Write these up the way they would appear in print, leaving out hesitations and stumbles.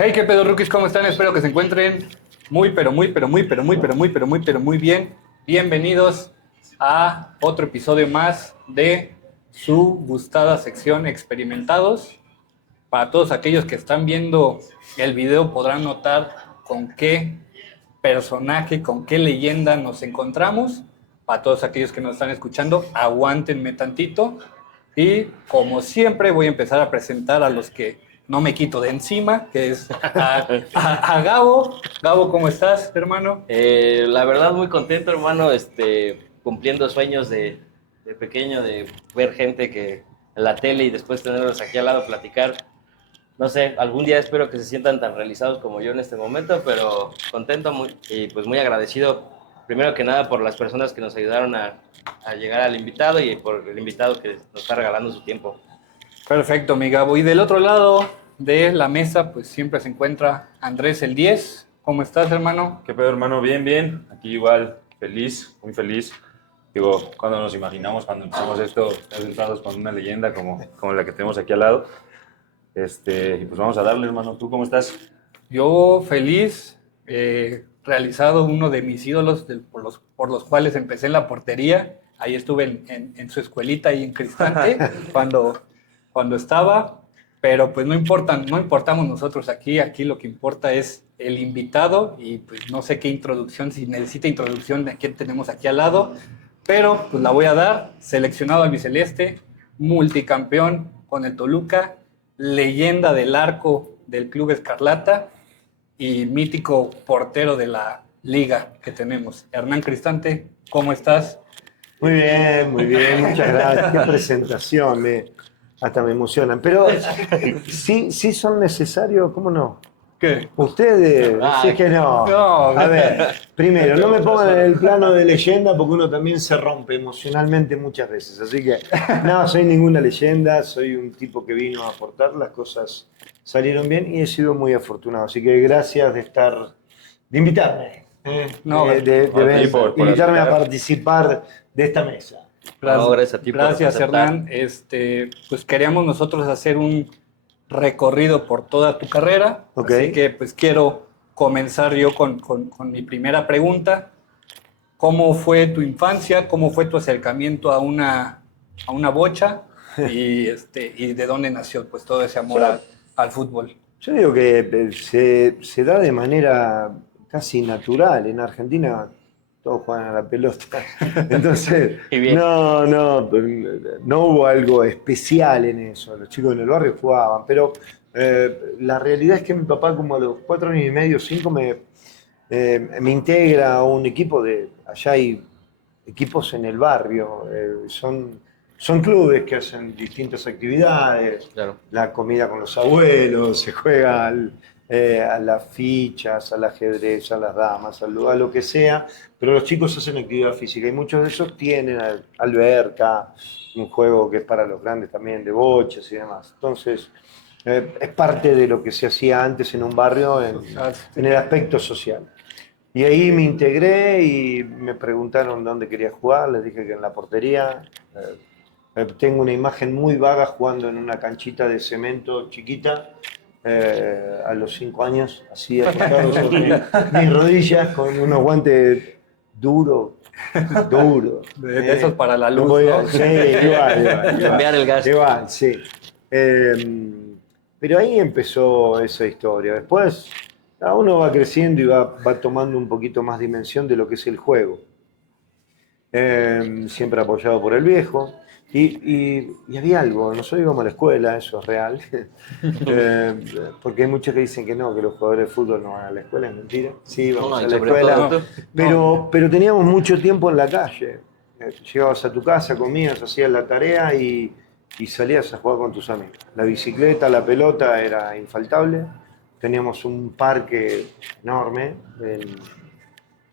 Hey, qué pedo, rookies, ¿cómo están? Espero que se encuentren muy bien. Bienvenidos a otro episodio más de su gustada sección Experimentados. Para todos aquellos que están viendo el video podrán notar con qué personaje, con qué leyenda nos encontramos. Para todos aquellos que nos están escuchando, aguántenme tantito. Y como siempre voy a empezar a presentar a los que no me quito de encima, que es a Gabo. Gabo, ¿cómo estás, hermano? La verdad, muy contento, hermano, cumpliendo sueños de pequeño, de ver gente que en la tele y después tenerlos aquí al lado, platicar. No sé, algún día espero que se sientan tan realizados como yo en este momento, pero contento y pues muy agradecido, primero que nada, por las personas que nos ayudaron a llegar al invitado y por el invitado que nos está regalando su tiempo. Perfecto, mi Gabo. Y del otro lado de la mesa, pues siempre se encuentra Andrés el 10. ¿Cómo estás, hermano? ¿Qué pedo, hermano? Bien, bien. Aquí igual, feliz, muy feliz. Digo, cuando nos imaginamos, cuando empezamos esto, sentados con una leyenda como la que tenemos aquí al lado. Y pues vamos a darle, hermano. ¿Tú cómo estás? Yo feliz, realizado uno de mis ídolos por los cuales empecé en la portería. Ahí estuve en su escuelita ahí en Cristante cuando estaba, pero pues no importan, no importamos nosotros aquí lo que importa es el invitado y pues no sé qué introducción, si necesita introducción de quién tenemos aquí al lado, pero pues la voy a dar, seleccionado albiceleste, multicampeón con el Toluca, leyenda del arco del Club Escarlata y mítico portero de la liga que tenemos. Hernán Cristante, ¿cómo estás? Muy bien, muchas gracias. Qué presentación, hasta me emocionan. Pero sí son necesarios, ¿cómo no? ¿Qué? Ustedes, sí que no. No, A ver, primero, no me pongan en el plano de leyenda porque uno también se rompe emocionalmente muchas veces. Así que, no, soy ninguna leyenda, soy un tipo que vino a aportar, las cosas salieron bien y he sido muy afortunado. Así que gracias de invitarme, no, por invitarme a aceptar. participar de esta mesa. No, gracias a ti por gracias, aceptar. Hernán. Pues queríamos nosotros hacer un recorrido por toda tu carrera, Ok. así que pues quiero comenzar yo con mi primera pregunta. ¿Cómo fue tu infancia? ¿Cómo fue tu acercamiento a una bocha? Y de dónde nació pues todo ese amor al fútbol. Yo digo que se da de manera casi natural. En Argentina todos juegan a la pelota. Entonces, Y bien. no hubo algo especial en eso. Los chicos en el barrio jugaban. Pero la realidad es que mi papá, como a los 4 años y medio, 5, me integra a un equipo de. Allá hay equipos en el barrio. Son clubes que hacen distintas actividades, Claro. la comida con los abuelos, se juega a las fichas, al ajedrez, a las damas, a lo que sea, pero los chicos hacen actividad física y muchos de esos tienen alberca, un juego que es para los grandes también, de boches y demás. Entonces, es parte de lo que se hacía antes en un barrio en el aspecto social. Y ahí me integré y me preguntaron dónde quería jugar, les dije que en la portería. Tengo una imagen muy vaga jugando en una canchita de cemento chiquita a los 5 años, así acostado sobre mis rodillas con unos guantes duros, duros. De esos para la luz, ¿no? Sí, igual. Cambiar el gas. Igual, sí. Pero ahí empezó esa historia. Después, uno va creciendo y va tomando un poquito más dimensión de lo que es el juego. Siempre apoyado por el viejo. Y había algo, nosotros íbamos a la escuela, eso es real, porque hay muchos que dicen que no, que los jugadores de fútbol no van a la escuela, es mentira. Sí, íbamos a la sobre escuela, todo, pero teníamos mucho tiempo en la calle. Llegabas a tu casa, comías, hacías la tarea y salías a jugar con tus amigos. La bicicleta, la pelota era infaltable. Teníamos un parque enorme,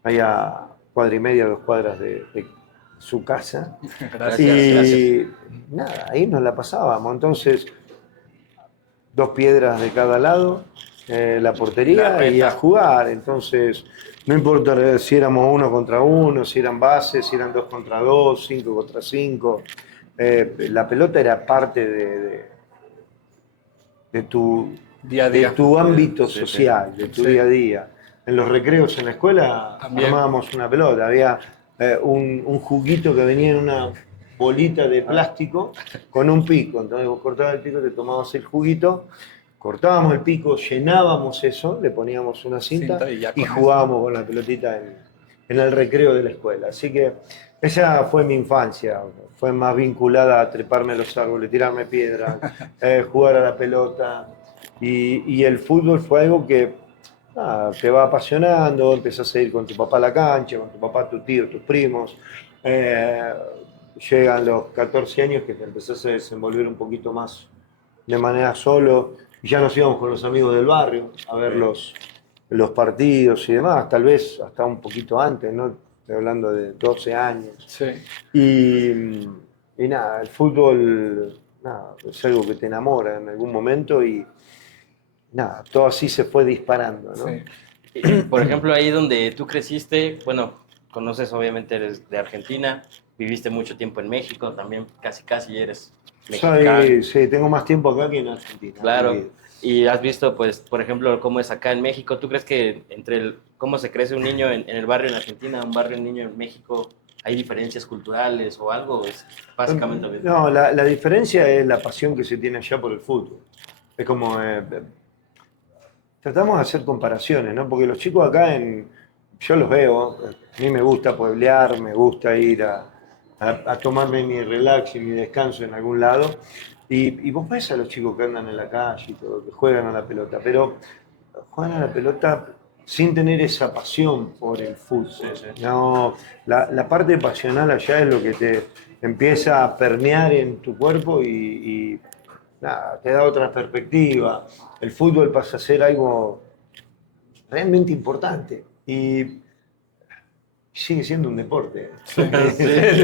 ahí a cuadra y media, 2 cuadras de su casa. Gracias. Y nada, ahí nos la pasábamos. Entonces, 2 piedras de cada lado, la portería La y a reta. jugar. Entonces, no importa si éramos 1 contra 1, si eran bases, si eran 2 contra 2, 5 contra 5. La pelota era parte de tu Día a de día. tu ámbito Sí, sí. social, de tu Sí. día a día. En los recreos en la escuela También. armábamos una pelota, había un juguito que venía en una bolita de plástico con un pico. Entonces vos cortabas el pico, te tomabas el juguito, cortábamos el pico, llenábamos eso, le poníamos una cinta, Cinta y ya y con jugábamos con la pelotita en el recreo de la escuela. Así que esa fue mi infancia, fue más vinculada a treparme a los árboles, tirarme piedras, jugar a la pelota. Y el fútbol fue algo que nada, te va apasionando, empezás a ir con tu papá a la cancha, con tu papá, tu tío, tus primos. Eh, Llegan los 14 años que te empezás a desenvolver un poquito más de manera solo, y ya nos íbamos con los amigos del barrio a ver los partidos y demás, tal vez hasta un poquito antes, ¿no? Estoy hablando de 12 años. Sí. Y nada, el fútbol nada, es algo que te enamora en algún momento y nada, todo así se fue disparando, ¿no? Sí. Y, por ejemplo, ahí donde tú creciste, bueno, conoces, obviamente eres de Argentina, viviste mucho tiempo en México, también casi eres mexicano. Sí, tengo más tiempo acá que en Argentina. Claro. Y has visto, pues, por ejemplo, cómo es acá en México. ¿Tú crees que cómo se crece un niño en el barrio en Argentina, un barrio, un niño en México, hay diferencias culturales o algo? ¿O es básicamente lo mismo? No, la diferencia es la pasión que se tiene allá por el fútbol. Es como, tratamos de hacer comparaciones, ¿no? Porque los chicos acá, yo los veo, a mí me gusta pueblear, me gusta ir a tomarme mi relax y mi descanso en algún lado. Y vos ves a los chicos que andan en la calle y todo, que juegan a la pelota, pero juegan a la pelota sin tener esa pasión por el fútbol. Sí, sí. No, la parte pasional allá es lo que te empieza a permear en tu cuerpo y nada, te da otra perspectiva. El fútbol pasa a ser algo realmente importante y sigue siendo un deporte.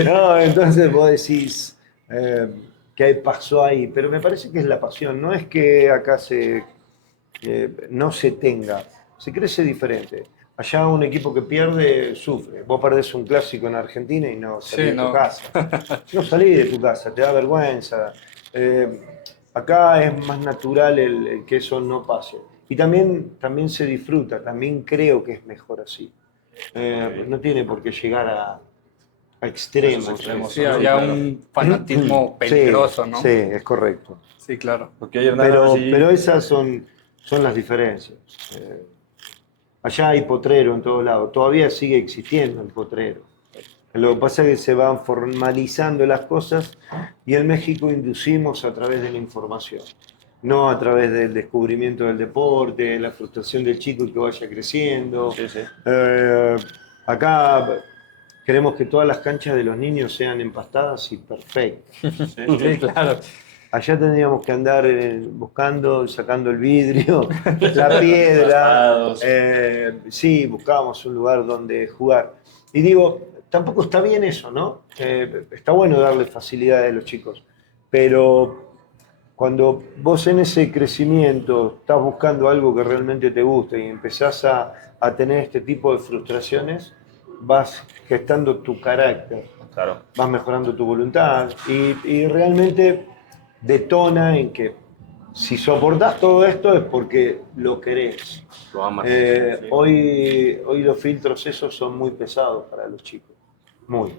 No, entonces vos decís, ¿qué pasó ahí? Pero me parece que es la pasión, no es que acá no se tenga, se crece diferente. Allá un equipo que pierde sufre. Vos perdés un clásico en Argentina y no salís Sí, de tu no. casa. No salís de tu casa, te da vergüenza. Acá es más natural el que eso no pase. Y también se disfruta, también creo que es mejor así. No tiene por qué llegar a extremos. Esos extremos. Sí, Sí, había claro. un fanatismo peligroso, ¿no? Sí, es correcto. Sí, claro. Porque ayer nada más Pero esas son las diferencias. Allá hay potrero en todos lados. Todavía sigue existiendo el potrero. Lo que pasa es que se van formalizando las cosas y en México inducimos a través de la información, no a través del descubrimiento del deporte, la frustración del chico y que vaya creciendo. Sí, sí. Acá queremos que todas las canchas de los niños sean empastadas y perfectas. Sí, claro. Allá tendríamos que andar buscando, sacando el vidrio, la piedra. Raspados. Sí, buscábamos un lugar donde jugar. Y digo, tampoco está bien eso, ¿no? Está bueno darle facilidades a los chicos, pero cuando vos en ese crecimiento estás buscando algo que realmente te gusta y empezás a tener este tipo de frustraciones, vas gestando tu carácter, Claro. vas mejorando tu voluntad y realmente detona en que si soportás todo esto es porque lo querés. Lo amas. Sí. Hoy los filtros esos son muy pesados para los chicos. Muy.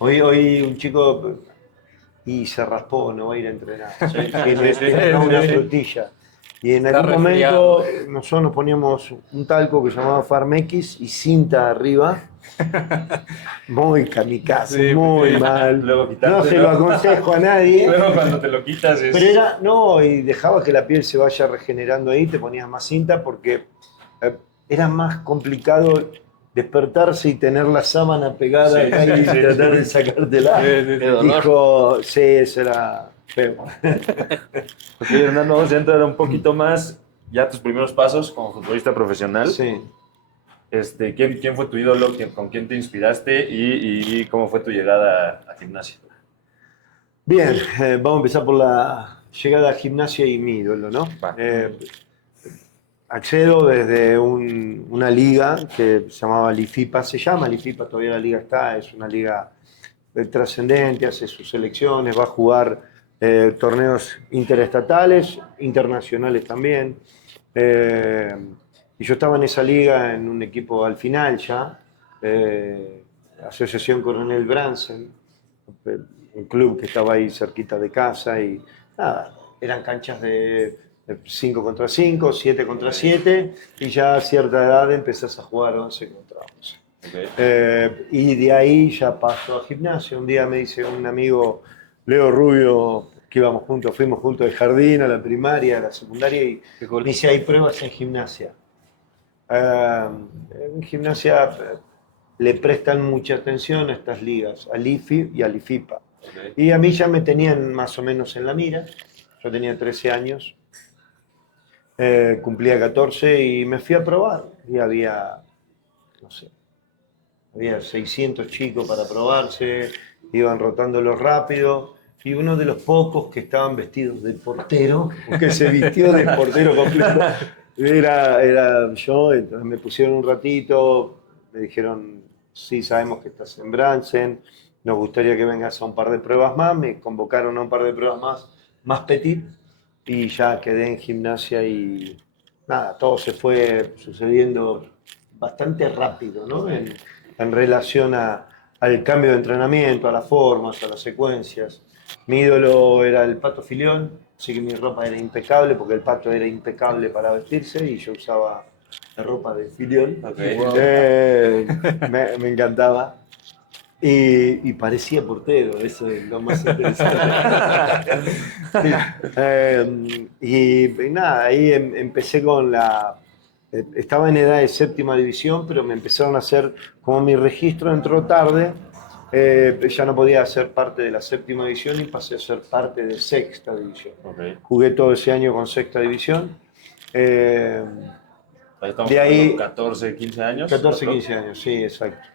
Hoy un chico y se raspó, no va a ir a entrenar. Tiene una frutilla. Y en Está algún resfriado. momento nosotros nos poníamos un talco que se llamaba Farmex y cinta arriba. Muy kamikaze, Sí, muy sí. mal. Luego No quitarte, se ¿no? lo aconsejo a nadie. Luego cuando te lo quitas es... Pero y dejaba que la piel se vaya regenerando ahí, te ponías más cinta porque era más complicado despertarse y tener la sábana pegada Sí, acá y sí, sí, tratar sí. de sacártela. Sí, sí, sí. Qué dolor. Dijo, sí, eso era feo. Ok, Hernando, vamos a entrar un poquito más ya a tus primeros pasos como futbolista profesional. Sí. ¿Quién fue tu ídolo? ¿Con quién te inspiraste? Y cómo fue tu llegada a gimnasia? Bien, vamos a empezar por la llegada a gimnasia y mi ídolo, ¿no? Va. Accedo desde una liga que se llamaba Lifipa, se llama Lifipa, todavía la liga está, es una liga trascendente, hace sus selecciones, va a jugar torneos interestatales, internacionales también. Y yo estaba en esa liga en un equipo al final ya, Asociación Coronel Bransen, un club que estaba ahí cerquita de casa y nada, eran canchas de 5 contra 5, 7 contra 7 y ya a cierta edad empezás a jugar 11 contra 11. Ok. Y de ahí ya paso a gimnasia. Un día me dice un amigo, Leo Rubio, que íbamos juntos, fuimos juntos del jardín a la primaria, a la secundaria y Qué cool. me dice, hay pruebas en gimnasia. Eh, en gimnasia le prestan mucha atención a estas ligas, al IFI y al IFIPA. Ok. Y a mí ya me tenían más o menos en la mira. Yo tenía 13 años, cumplía 14 y me fui a probar. Y había, no sé, había 600 chicos para probarse, iban rotándolo rápido. Y uno de los pocos que estaban vestidos de portero, que se vistió de portero completo, era yo. Entonces me pusieron un ratito, me dijeron, sí, sabemos que estás en Bransen, nos gustaría que vengas a un par de pruebas más. Me convocaron a un par de pruebas más petit, y ya quedé en gimnasia y nada, todo se fue sucediendo bastante rápido, ¿no? En relación al cambio de entrenamiento, a las formas, a las secuencias. Mi ídolo era el Pato Filión, así que mi ropa era impecable porque el Pato era impecable para vestirse y yo usaba la ropa de Filión. Ok. Me encantaba. Y parecía portero, eso es lo más interesante. Sí. Y nada, ahí empecé con estaba en edad de séptima división, pero me empezaron a hacer, como mi registro entró tarde, ya no podía ser parte de la séptima división y pasé a ser parte de sexta división. Ok. Jugué todo ese año con sexta división. Eh, Ahí estamos de ahí, hablando 14, 15 años. 14, 15 años, sí, exacto.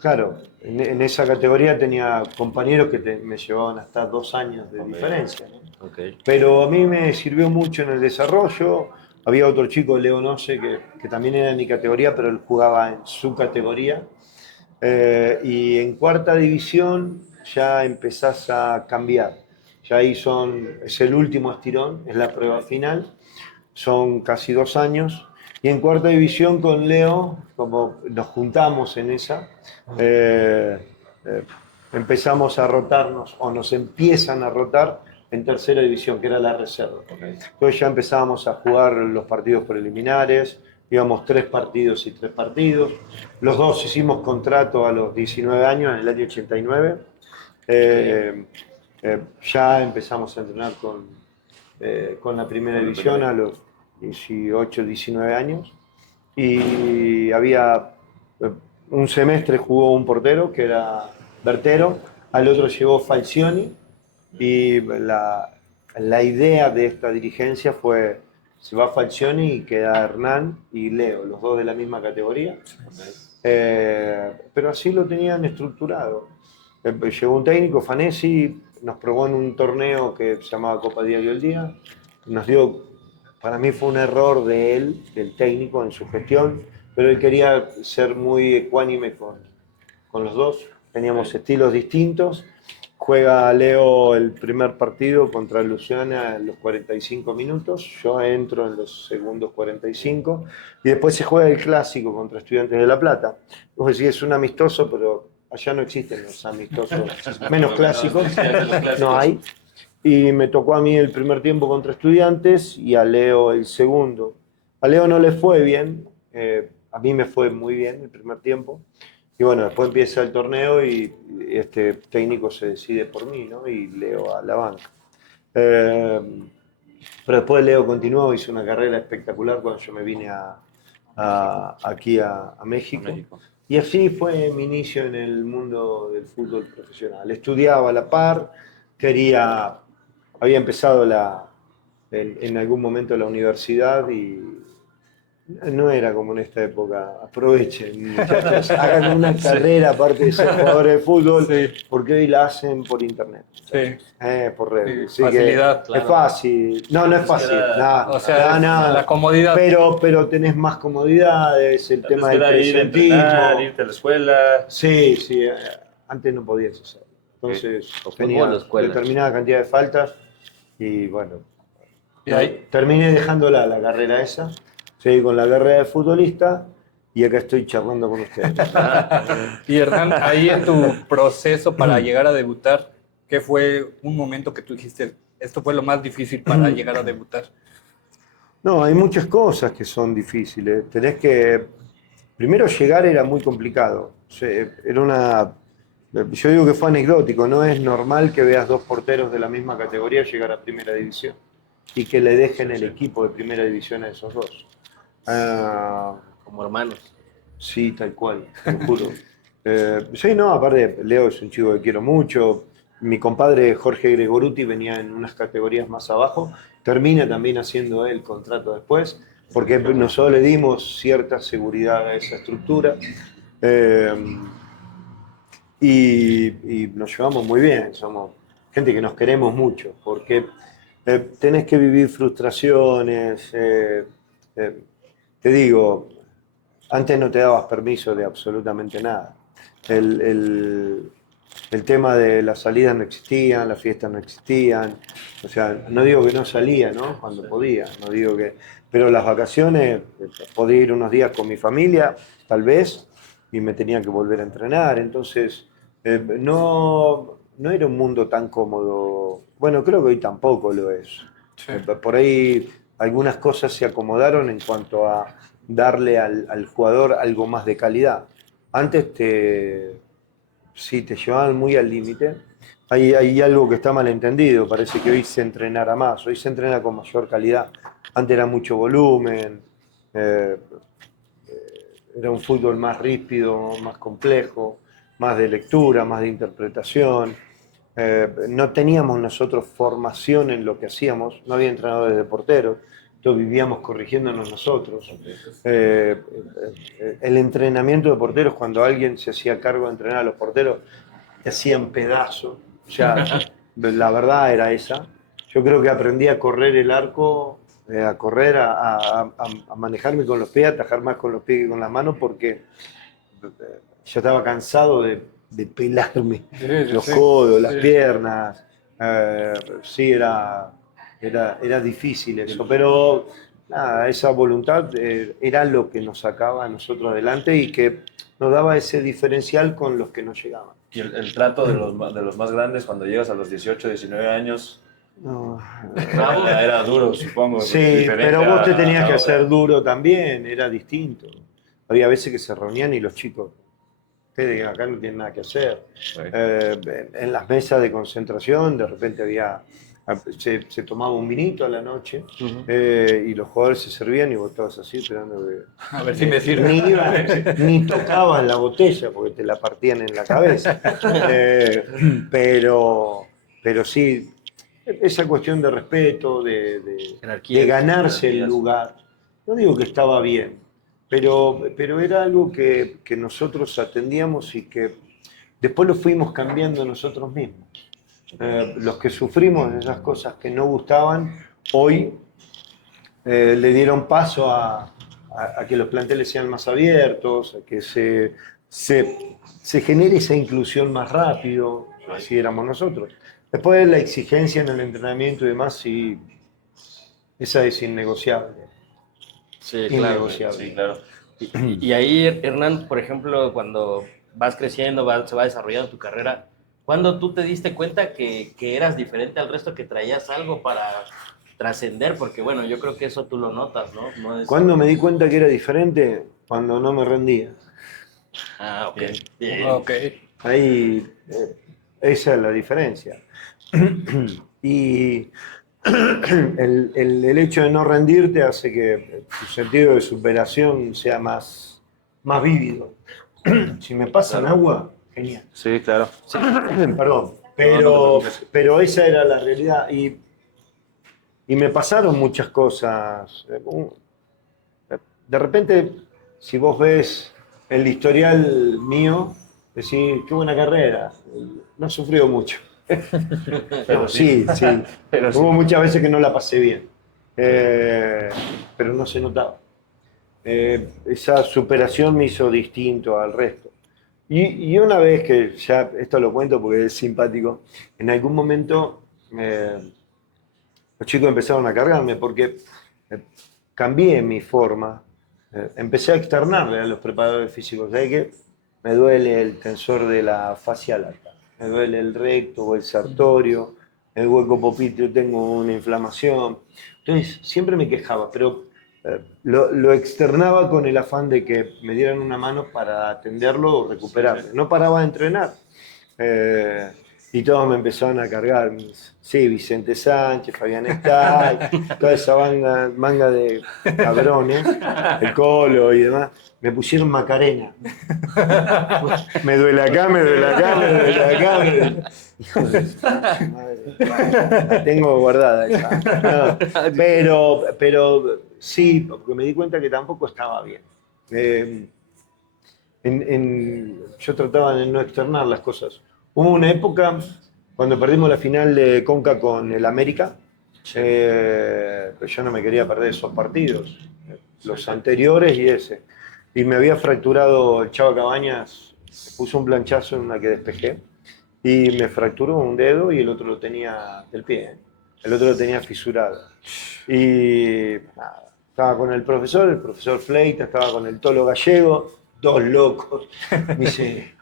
Claro, en esa categoría tenía compañeros que me llevaban hasta 2 años de Ok. diferencia, ¿no? Ok. Pero a mí me sirvió mucho en el desarrollo. Había otro chico, Leo Noce, que también era de mi categoría, pero él jugaba en su categoría. Y en cuarta división ya empezás a cambiar. Ya ahí es el último estirón, es la prueba final. Son casi 2 años. Y en cuarta división con Leo, como nos juntamos en esa, eh, eh, empezamos a rotarnos, o nos empiezan a rotar en tercera división, que era la reserva. Ok. Entonces ya empezábamos a jugar los partidos preliminares, íbamos 3 partidos y 3 partidos. Los dos hicimos contrato a los 19 años, en el año 89. Ya empezamos a entrenar con la primera división a los 18, 19 años. Y había un semestre jugó un portero que era Bertero, al otro llegó Falcioni y la idea de esta dirigencia fue, se va Falcioni y queda Hernán y Leo, los dos de la misma categoría. Pero así lo tenían estructurado. Llegó un técnico, Fanesi, nos probó en un torneo que se llamaba Copa Diario El Día, nos dio, para mí fue un error de él, del técnico en su gestión, pero él quería ser muy ecuánime con los dos, teníamos estilos distintos. Juega Leo el primer partido contra Luciana en los 45 minutos, yo entro en los segundos 45 y después se juega el clásico contra Estudiantes de La Plata. Vos decís, es un amistoso, pero allá no existen los amistosos, menos clásicos, no hay. Y me tocó a mí el primer tiempo contra Estudiantes y a Leo el segundo. A Leo no le fue bien, a mí me fue muy bien el primer tiempo. Y bueno, después empieza el torneo y este técnico se decide por mí, ¿no? Y Leo a la banca. Pero después Leo continuó, hizo una carrera espectacular cuando yo me vine aquí a México. Y así fue mi inicio en el mundo del fútbol profesional. Estudiaba a la par, había empezado en algún momento la universidad y no era como en esta época. Aprovechen, muchachos, hagan una carrera aparte de ser jugadores de fútbol, Sí. porque hoy la hacen por internet, Sí. por redes. Sí, Así que facilidad, es claro. fácil. No, no es fácil. Nada, O sea, nada. la comodidad. Pero tenés más comodidades, el tema del Ir a entrenar, presentismo. irte a la escuela. Sí, antes no podías hacerlo. Entonces O tenía fútbol o escuela. determinada cantidad de faltas y bueno, Y ahí, terminé dejándola la carrera esa, seguí con la carrera de futbolista y acá estoy charlando con ustedes. y Hernán, ahí en tu proceso para llegar a debutar, ¿qué fue un momento que tú dijiste, esto fue lo más difícil para llegar a debutar? No, hay muchas cosas que son difíciles. Tenés que. Primero llegar era muy complicado. O sea, era una. Yo digo que fue anecdótico, no es normal que veas dos porteros de la misma categoría llegar a primera división y que le dejen el equipo de primera división a esos dos. Ah, Como hermanos. sí, tal cual, te lo juro. Sí, no, aparte, Leo es un chico que quiero mucho. Mi compadre Jorge Gregoruti venía en unas categorías más abajo. Termina también haciendo él contrato después, porque nosotros le dimos cierta seguridad a esa estructura. Eh, y nos llevamos muy bien, somos gente que nos queremos mucho, porque tenés que vivir frustraciones. Eh, Te digo, antes no te dabas permiso de absolutamente nada. El, el- el tema de las salidas no existían, las fiestas no existían. O sea, no digo que no salía, ¿no? Cuando podía, no digo que. Pero las vacaciones, podía ir unos días con mi familia, tal vez, y me tenía que volver a entrenar. Entonces, no era un mundo tan cómodo. Bueno, creo que hoy tampoco lo es. Sí. Por ahí algunas cosas se acomodaron en cuanto a darle al jugador algo más de calidad. Antes sí, te llevaban muy al límite. Hay algo que está mal entendido, parece que hoy se entrenara más, hoy se entrena con mayor calidad. Antes era mucho volumen, eh, era un fútbol más ríspido, más complejo, más de lectura, más de interpretación. No teníamos nosotros formación en lo que hacíamos, no había entrenadores de porteros, entonces vivíamos corrigiéndonos nosotros. El entrenamiento de porteros, cuando alguien se hacía cargo de entrenar a los porteros, te hacían pedazos. O sea, la verdad era esa. Yo creo que aprendí a correr el arco, a correr, a manejarme con los pies, a atajar más con los pies que con las manos, porque ya estaba cansado de pelarme Sí, los sí, codos, las sí. piernas. Sí, era difícil eso, pero nada, esa voluntad era lo que nos sacaba a nosotros adelante y que nos daba ese diferencial con los que no llegaban. Y el trato de los más grandes cuando llegas a los 18, 19 años No, era duro, supongo. sí, diferente pero vos te tenías que ahora. hacer duro también, era distinto. Había veces que se reunían y los chicos, ustedes acá no tienen nada que hacer. Sí. En las mesas de concentración, de repente se tomaba un vinito a la noche y los jugadores se servían y vos estabas así esperando que. A ver si me sirve. Ni tocaban la botella porque te la partían en la cabeza. Pero sí, esa cuestión de respeto, Jerarquía, de ganarse el jerarquías. lugar. No digo que estaba bien, pero era algo que nosotros atendíamos y que después lo fuimos cambiando nosotros mismos. Los que sufrimos de esas cosas que no gustaban, hoy le dieron paso a que los planteles sean más abiertos, a que se genere esa inclusión más rápido, así éramos nosotros. Después la exigencia en el entrenamiento y demás, sí, esa es innegociable. Sí, claro. Innegociable. Sí, claro. Y ahí, Hernán, por ejemplo, cuando vas creciendo, se va desarrollando tu carrera, ¿cuándo tú te diste cuenta que eras diferente al resto, que traías algo para trascender? Porque bueno, yo creo que eso tú lo notas, ¿no? No es... ¿Cuándo me di cuenta que era diferente? Cuando no me rendía. Ah, ok. Bien. Bien. Ok. Ahí, esa es la diferencia. Y el hecho de no rendirte hace que tu sentido de superación sea más vívido. Si me pasan agua, genial. Sí, claro. Perdón, No, no te pero, preocupes. pero esa era la realidad. Y me pasaron muchas cosas. De repente, si vos ves el historial mío, decís, qué buena carrera. No he sufrido mucho. Pero Sí, sí. Pero sí. Hubo muchas veces que no la pasé bien. Pero no se notaba. Esa superación me hizo distinto al resto. Y una vez que ya, esto lo cuento porque es simpático, en algún momento los chicos empezaron a cargarme porque eh, cambié mi forma, empecé a externarle a los preparadores físicos, ¿sabes qué? Me duele el tensor de la fascia lata, me duele el recto o el sartorio, el hueco popitio, tengo una inflamación. Entonces siempre me quejaba, pero lo externaba con el afán de que me dieran una mano para atenderlo o recuperarme. No paraba de entrenar. Eh, y todos me empezaron a cargar. Sí, Vicente Sánchez, Fabián Estay, toda esa manga de cabrones, el Colo y demás. Me pusieron Macarena. Me duele acá, me duele acá, me duele acá. Hijo de su madre. La tengo guardada esa. No, pero sí, porque me di cuenta que tampoco estaba bien. Yo trataba de no externar las cosas. Hubo una época cuando perdimos la final de Conca con el América, pero yo no me quería perder esos partidos, los anteriores y ese. Y me había fracturado el Chava Cabañas, me puso un planchazo en una que despejé y me fracturó un dedo y el otro lo tenía del pie, el otro lo tenía fisurado. Y nada, estaba con el profesor Fleita, estaba con el Tolo Gallego, dos locos. Me dice,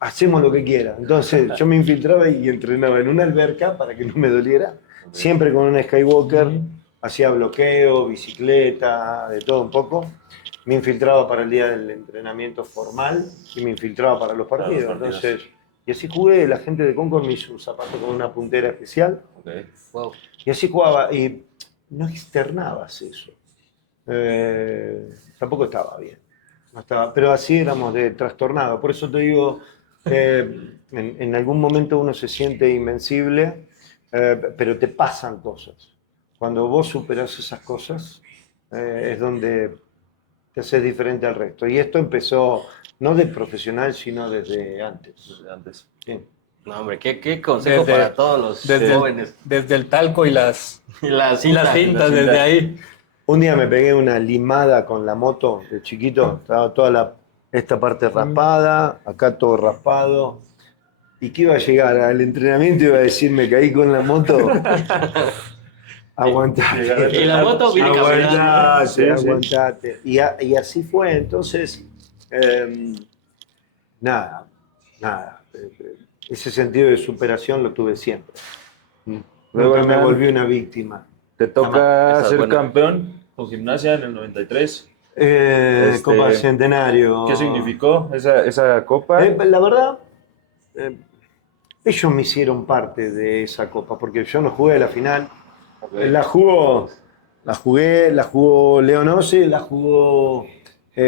hacemos lo que quiera. Entonces yo me infiltraba y entrenaba en una alberca para que no me doliera, siempre con un Skywalker, hacía bloqueo, bicicleta, de todo un poco. Me infiltraba para el día del entrenamiento formal y me infiltraba para los partidos. Entonces, y así jugué, la gente de Concord me hizo un zapato con una puntera especial. Okay. Wow. Y así jugaba y no externabas eso. Tampoco estaba bien. No estaba, pero así éramos de trastornado. Por eso te digo, en algún momento uno se siente invencible, pero te pasan cosas. Cuando vos superás esas cosas, es donde te haces diferente al resto. Y esto empezó no de profesional, sino desde antes. Antes. Bien. No, hombre, qué consejo para todos los jóvenes. Desde el talco y las Las cintas, desde ahí. Un día me pegué una limada con la moto de chiquito, estaba toda esta parte raspada, acá todo raspado. ¿Y que iba a llegar al entrenamiento? Iba a decir, me caí con la moto. Aguantate. Y la moto viene caminando. Aguantate, aguantate. Y así fue. Entonces, nada. Ese sentido de superación lo tuve siempre. Luego, Nunca me Hernán, volví una víctima. te toca Esa es ser buena. campeón con Gimnasia en el 93. Copa Centenario. ¿Qué significó esa copa? La verdad, ellos me hicieron parte de esa copa, porque yo no jugué la final. Okay. La jugó Leo Noce, la jugó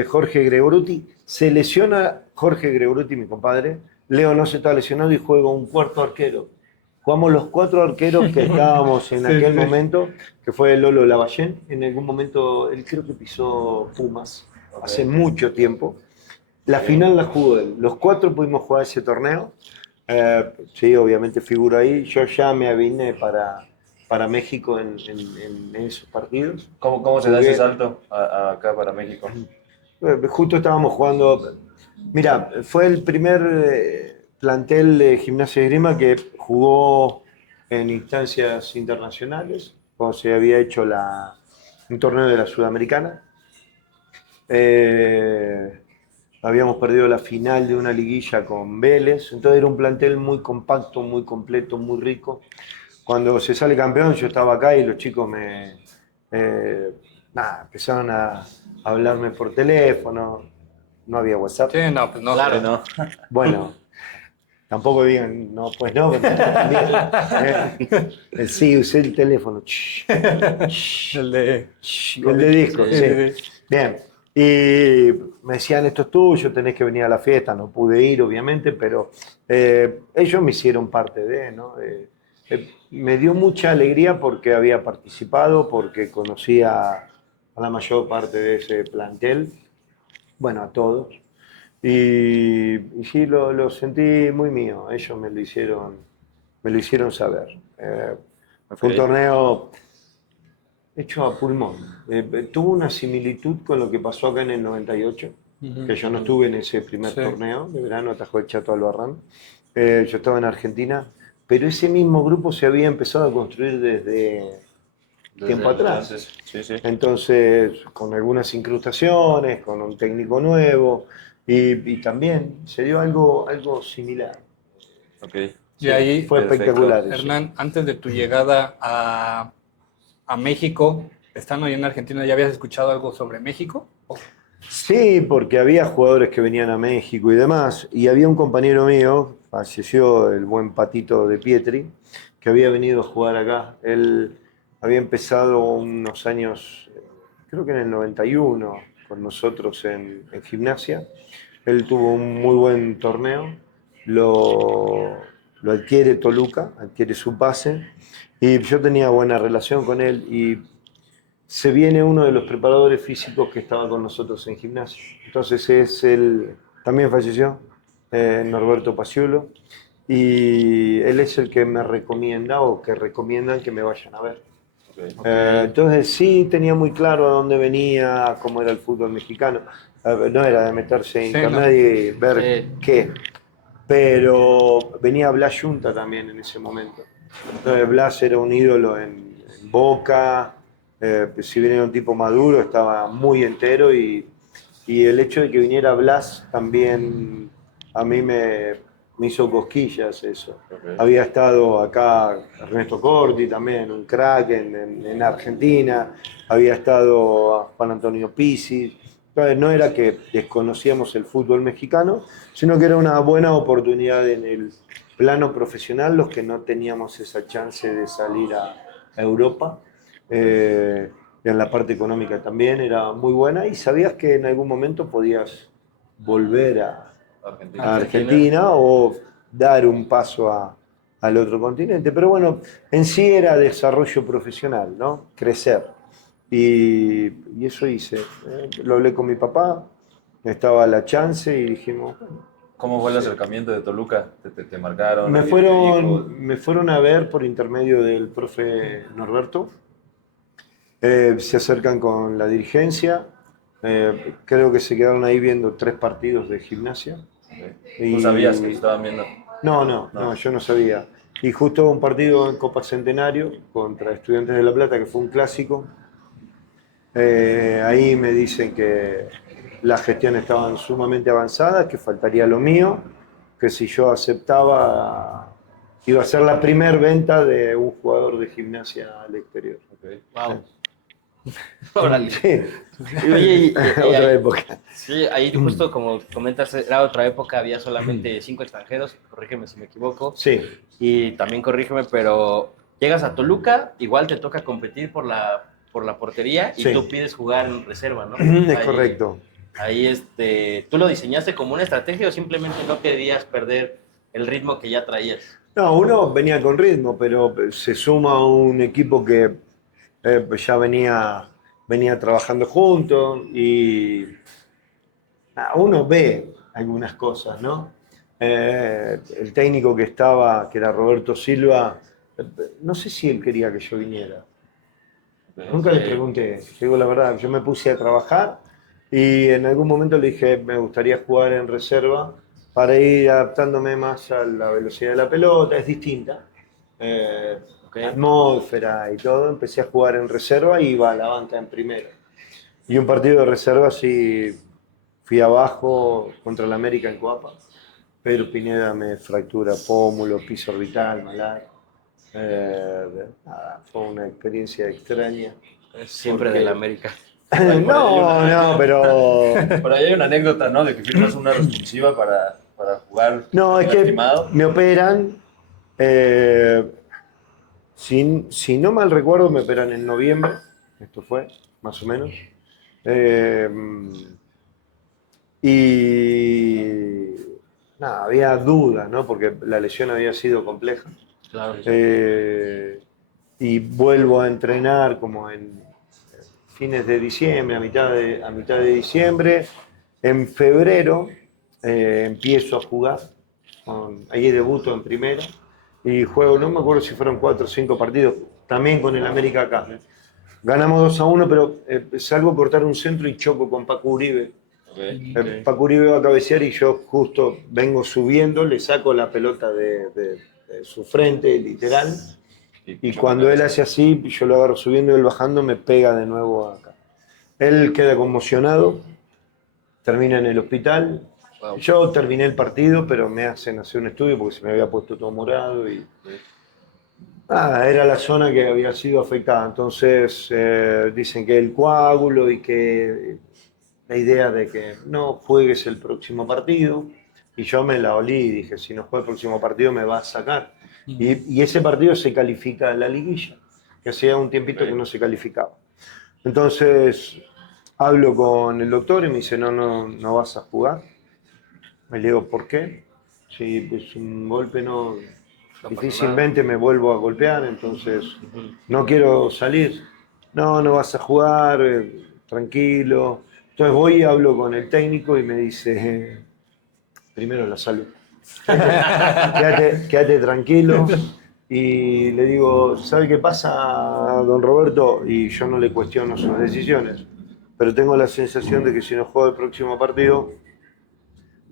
Jorge Gregoruti. Se lesiona Jorge Gregoruti, mi compadre. Leo Noce está lesionado y juega un cuarto arquero. Jugamos los 4 arqueros que estábamos en aquel momento, que fue Lolo Lavallén. En algún momento, él creo que pisó Pumas, hace mucho tiempo. La final la jugó él. Los 4 pudimos jugar ese torneo. Sí, obviamente figuro ahí. Yo ya me aviné para México en esos partidos. ¿Cómo se da Jugué. ese salto acá para México? Justo estábamos jugando. Mira, fue el primer plantel de Gimnasia de Esgrima que jugó en instancias internacionales, cuando se había hecho un torneo de la Sudamericana. Habíamos perdido la final de una liguilla con Vélez, entonces era un plantel muy compacto, muy completo, muy rico. Cuando se sale campeón, yo estaba acá y los chicos empezaron a hablarme por teléfono, no había WhatsApp. Sí, no, pues no. Claro. No. Bueno, tampoco digan, no, pues no. Sí, usé el teléfono. El de... El de disco, Sí, sí. sí. Bien. Y me decían, esto es tuyo, tenés que venir a la fiesta. No pude ir, obviamente, pero ellos me hicieron parte de, ¿no? Me dio mucha alegría porque había participado, porque conocía a la mayor parte de ese plantel, bueno, a todos. Y sí, lo sentí muy mío. Ellos me lo hicieron saber. Fue un torneo hecho a pulmón. Tuvo una similitud con lo que pasó acá en el 98. Ujú. que yo no estuve en ese primer Sí. torneo de verano, atajó el Chato Albarrán. Yo estaba en Argentina, pero ese mismo grupo se había empezado a construir desde tiempo atrás. Antes. Sí, sí. Entonces, con algunas incrustaciones, con un técnico nuevo, y también se dio algo similar. Ok. Y Sí, ahí, fue perfecto. espectacular eso. Hernán, antes de tu llegada a México, estando ahí en Argentina, ¿ya habías escuchado algo sobre México? Sí, porque había jugadores que venían a México y demás, y había un compañero mío, falleció el buen Patito de Pietri, que había venido a jugar acá. Él había empezado unos años, creo que en el 91, con nosotros en gimnasia. Él tuvo un muy buen torneo, lo adquiere Toluca, adquiere su pase, y yo tenía buena relación con él, y se viene uno de los preparadores físicos que estaba con nosotros en gimnasia. Entonces es él, también falleció, Norberto Paciulo, y él es el que me recomienda o que recomiendan que me vayan a ver. Ok. Entonces sí tenía muy claro a dónde venía, cómo era el fútbol mexicano. No era de meterse en Sí, internet no. y ver Sí. qué, pero venía Blas Yunta también en ese momento. Entonces Blas era un ídolo en Boca, si bien era un tipo maduro, estaba muy entero, y el hecho de que viniera Blas también a mí me hizo cosquillas eso. Ok. Había estado acá Ernesto Corti también, un crack en Argentina, había estado Juan Antonio Pizzi. Entonces no era que desconocíamos el fútbol mexicano, sino que era una buena oportunidad en el plano profesional los que no teníamos esa chance de salir a Europa. En la parte económica también era muy buena, y sabías que en algún momento podías volver Argentina. a Argentina o dar un paso al otro continente. Pero bueno, en sí era desarrollo profesional, ¿no? Crecer. Y eso hice. Lo hablé con mi papá, estaba la chance y dijimos, bueno, ¿Cómo fue el sí. acercamiento de Toluca? ¿Te marcaron? Me ¿Alguien te dijo? fueron a ver por intermedio del profe Norberto. Se acercan con la dirigencia. Creo que se quedaron ahí viendo 3 partidos de gimnasia. Ok. ¿Tú sabías que te estaban viendo? No, yo no sabía. Y justo un partido en Copa Centenario contra Estudiantes de La Plata, que fue un clásico. Ahí me dicen que las gestiones estaban sumamente avanzadas, que faltaría lo mío, que si yo aceptaba iba a ser la primer venta de un jugador de gimnasia al exterior. Ok. Wow. Órale. Sí, Y oye, otra época. sí, ahí justo como comentas, era otra época, había solamente 5 extranjeros, corrígeme si me equivoco, Sí, y también corrígeme, pero llegas a Toluca, igual te toca competir por la portería y Sí. tú pides jugar en reserva, ¿no? es Ahí- correcto. Ahí, ¿tú lo diseñaste como una estrategia o simplemente no querías perder el ritmo que ya traías? No, uno venía con ritmo, pero se suma a un equipo que ya venía trabajando juntos, y uno ve algunas cosas, ¿no? El técnico que estaba, que era Roberto Silva, no sé si él quería que yo viniera. Nunca le pregunté, te digo la verdad, yo me puse a trabajar y en algún momento le dije, me gustaría jugar en reserva para ir adaptándome más a la velocidad de la pelota, es distinta. Ok. La atmósfera y todo, empecé a jugar en reserva y iba a la banca en primera. Y un partido de reserva sí fui abajo contra el América en Coapa. Pedro Pineda me fractura pómulo, piso orbital, malar. Fue una experiencia extraña. Siempre Porque- del América. No, pero... Por ahí hay una anécdota, ¿no? De que firmas una responsiva para jugar No, es que lastimado. me operan, eh, si no mal recuerdo, me operan en noviembre, esto fue, más o menos. Eh, y nada, había dudas, ¿no? Porque la lesión había sido compleja. Claro. Y vuelvo a entrenar como en fines de diciembre, a mitad de diciembre. En febrero empiezo a jugar, ahí debuto en primera y juego, no me acuerdo si fueron 4 o 5 partidos, también con el América acá. Ganamos 2-1, pero salgo a cortar un centro y choco con Paco Uribe Paco Uribe va a cabecear y yo justo vengo subiendo, le saco la pelota de su frente, literal, y cuando él hace así, yo lo agarro subiendo y él bajando, me pega de nuevo acá. Él queda conmocionado, termina en el hospital. Wow. Yo terminé el partido, pero me hacen hacer un estudio porque se me había puesto todo morado y era la zona que había sido afectada. Entonces dicen que el coágulo y que la idea de que no juegues el próximo partido. Y yo me la olí y dije, si no juego el próximo partido me va a sacar. Y ese partido se califica en la liguilla, que hacía un tiempito que no se calificaba. Entonces hablo con el doctor y me dice, no vas a jugar. Me le digo, ¿por qué? Si pues un golpe no difícilmente me vuelvo a golpear, entonces no quiero salir. No vas a jugar, tranquilo. Entonces voy y hablo con el técnico y me dice, primero la salud. Quédate tranquilo. Y le digo, ¿sabe qué pasa, don Roberto? Y yo no le cuestiono sus decisiones, pero tengo la sensación de que si no juego el próximo partido,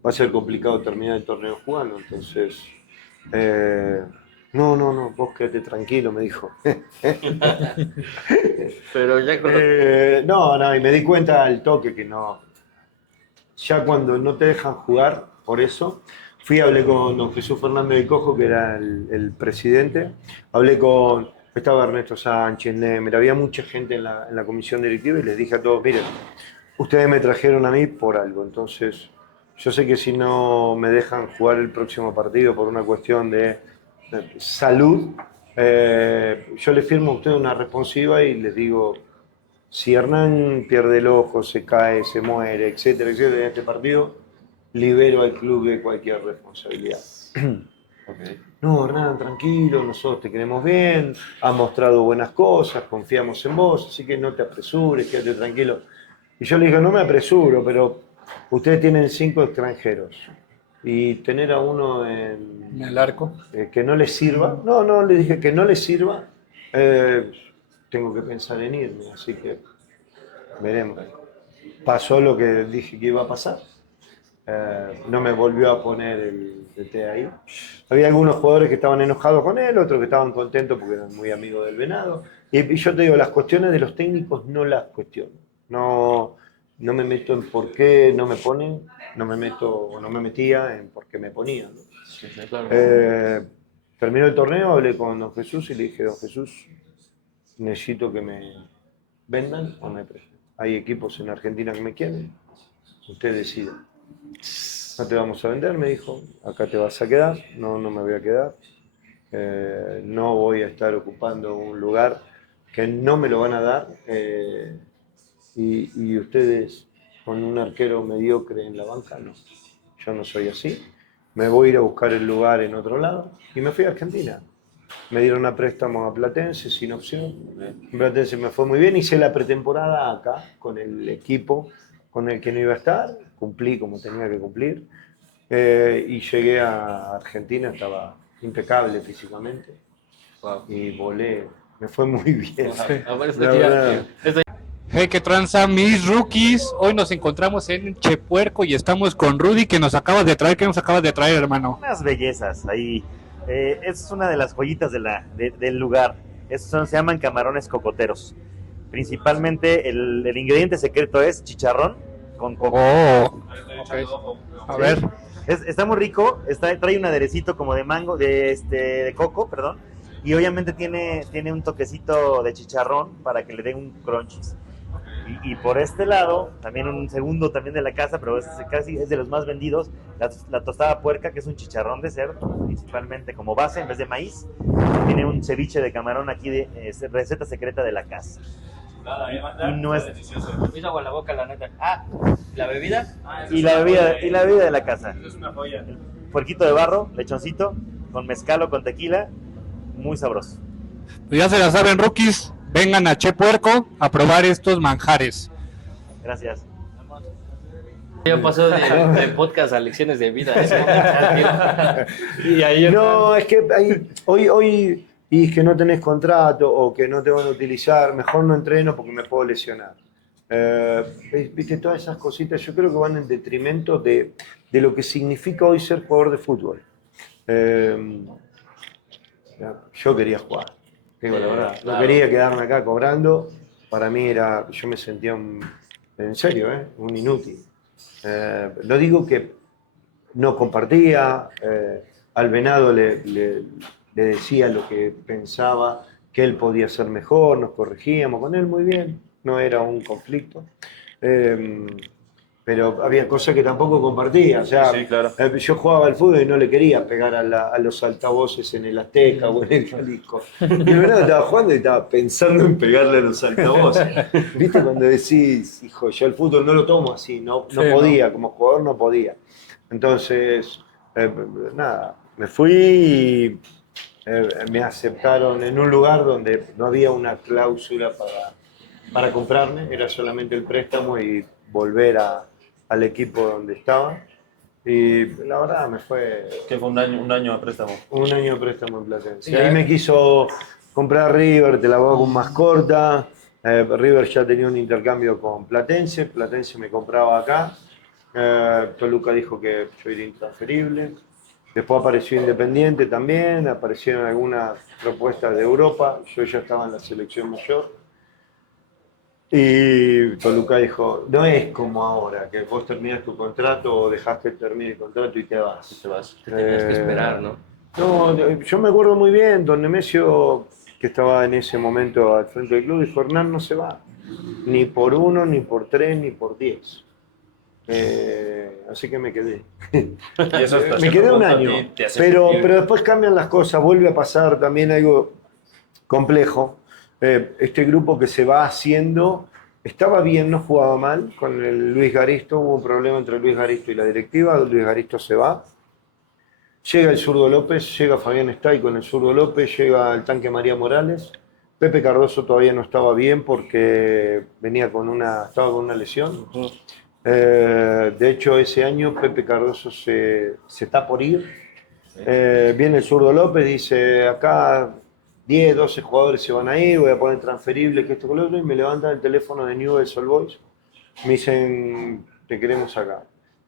va a ser complicado terminar el torneo jugando. Entonces, no, vos quédate tranquilo, me dijo. Pero ya con No, y me di cuenta al toque que no. Ya cuando no te dejan jugar, por eso, hablé con don Jesús Fernández del Cojo, que era el presidente, estaba Ernesto Sánchez, Nemer, había mucha gente en la comisión directiva y les dije a todos, miren, ustedes me trajeron a mí por algo, entonces yo sé que si no me dejan jugar el próximo partido por una cuestión de salud, yo les firmo a ustedes una responsiva y les digo, si Hernán pierde el ojo, se cae, se muere, etcétera, en este partido, libero al club de cualquier responsabilidad. Okay. No, Hernán, tranquilo, nosotros te queremos bien, has mostrado buenas cosas, confiamos en vos, así que no te apresures, quédate tranquilo. Y yo le dije, no me apresuro, pero ustedes tienen 5 extranjeros y tener a uno En el arco. que no les sirva, no, le dije que no les sirva, tengo que pensar en irme, así que veremos. Pasó lo que dije que iba a pasar. No me volvió a poner el DT ahí. Había algunos jugadores que estaban enojados con él, otros que estaban contentos porque eran muy amigos del Venado. Y yo te digo, las cuestiones de los técnicos no las cuestiono. No me meto en por qué no me ponen, no me metía en por qué me ponían, ¿no? Sí, claro. Terminó el torneo, hablé con don Jesús y le dije, don Jesús, necesito que me vendan o me presten. Hay equipos en Argentina que me quieren, usted decide. No te vamos a vender, me dijo, acá te vas a quedar, no me voy a quedar, no voy a estar ocupando un lugar que no me lo van a dar, y ustedes con un arquero mediocre en la banca, no, yo no soy así, me voy a ir a buscar el lugar en otro lado, y me fui a Argentina. Me dieron a préstamo a Platense sin opción. En Platense me fue muy bien, hice la pretemporada acá con el equipo con el que no iba a estar, cumplí como tenía que cumplir, y llegué a Argentina, estaba impecable físicamente, y volé, me fue muy bien. La verdad. Hey, qué tranza, mis rookies. Hoy nos encontramos en Chepuerco y estamos con Rudy, que nos acabas de traer. ¿Qué nos acabas de traer, hermano? Unas bellezas ahí. Es una de las joyitas del lugar. Se llaman camarones cocoteros. Principalmente el ingrediente secreto es chicharrón con coco. Oh, okay. A ver. Está muy rico. Trae un aderecito como de mango, de coco, perdón. Y obviamente tiene un toquecito de chicharrón para que le dé un crunch. Y por este lado, también un segundo también de la casa, pero casi es de los más vendidos, la tostada puerca, que es un chicharrón de cerdo, principalmente como base en vez de maíz. Tiene un ceviche de camarón aquí, receta secreta de la casa. Y no es... Me hizo agua la boca, la neta. ¿La bebida? Y la bebida de la casa. Es una joya. El puerquito de barro, lechoncito, con mezcal o con tequila, muy sabroso. Pues ya se la saben, rookies. Vengan a Chepuerco a probar estos manjares. Gracias. Ya pasó de podcast a lecciones de vida. Y ahí No, es que hoy y es que no tenés contrato o que no te van a utilizar, mejor no entreno porque me puedo lesionar. Viste, todas esas cositas yo creo que van en detrimento de lo que significa hoy ser jugador de fútbol. Yo quería jugar, digo la verdad. No Claro. quería quedarme acá cobrando. Para mí yo me sentía en serio, un inútil. No digo que no compartía, al Venado le decía lo que pensaba, que él podía ser mejor, nos corregíamos con él muy bien, no era un conflicto. Pero había cosas que tampoco compartía. O sea, Sí, claro. yo jugaba al fútbol y no le quería pegar a los altavoces en el Azteca o en el Jalisco. Y el Venado estaba jugando y estaba pensando en pegarle a los altavoces. ¿Viste cuando decís, hijo, yo el fútbol no lo tomo así, no Sí, podía, como jugador no podía. Entonces, nada, me fui y me aceptaron en un lugar donde no había una cláusula para comprarme, era solamente el préstamo y volver al equipo donde estaba. Y la verdad me fue Que fue un año de préstamo. un año de préstamo en Platense. Y Ahí me quiso comprar River, te la voy con más corta. River ya tenía un intercambio con Platense, Platense me compraba acá. Toluca dijo que yo era intransferible. Después apareció Independiente también, aparecieron algunas propuestas de Europa. Yo ya estaba en la selección mayor. Y Toluca dijo, no es como ahora, que vos terminás tu contrato o dejás que termine el contrato y te vas. Te vas, te tenías que esperar, ¿no? No, yo me acuerdo muy bien, don Nemesio, que estaba en ese momento al frente del club, dijo, Hernán no se va, ni por 1, ni por 3, ni por 10. Así que me quedé. Y eso hasta Me cierto quedé un punto a año, ti te hace pero sentir- después cambian las cosas, vuelve a pasar también algo complejo. Este grupo que se va haciendo, estaba bien, no jugaba mal, con el Luis Garisto, hubo un problema entre Luis Garisto y la directiva, Luis Garisto se va, llega el zurdo López, llega Fabián Estay con el zurdo López, llega el tanque María Morales, Pepe Cardoso todavía no estaba bien porque estaba con una lesión. De hecho, ese año Pepe Cardoso se está por ir. Viene el zurdo López, dice, acá 10, 12 jugadores se van a ir, voy a poner transferibles, que esto con lo otro, y me levantan el teléfono de Newell's Old Boys, me dicen, te queremos acá.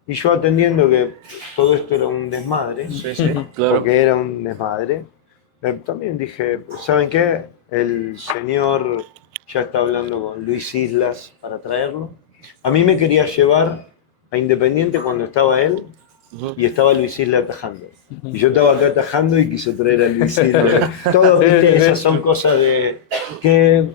Y yo atendiendo que todo esto era un desmadre, Claro. porque era un desmadre, también dije, ¿saben qué? El señor ya está hablando con Luis Islas para traerlo. A mí me quería llevar a Independiente cuando estaba él, y estaba Luis Isla atajando. Y yo estaba acá atajando y quiso traer a Luis Isla. Todo, ¿viste? Esas son cosas que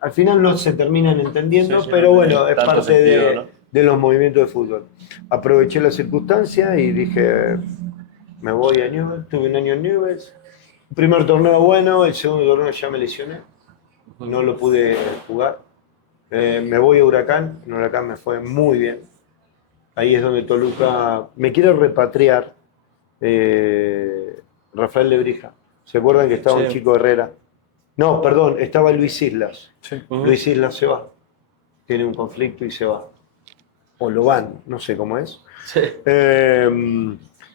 al final no se terminan entendiendo, Sí, pero no bueno, tiene es tanto parte sentido, ¿no? de los movimientos de fútbol. Aproveché la circunstancia y dije, me voy a Newell's, tuve un año en Newell's. El primer torneo bueno, el segundo torneo ya me lesioné, no lo pude jugar. Me voy a Huracán, en Huracán me fue muy bien. Ahí es donde Toluca me quiere repatriar. Rafael Lebrija. ¿Se acuerdan que estaba un chico Herrera? No, perdón, estaba Luis Islas. Sí. Luis Islas se va. Tiene un conflicto y se va. O lo van, no sé cómo es. Sí.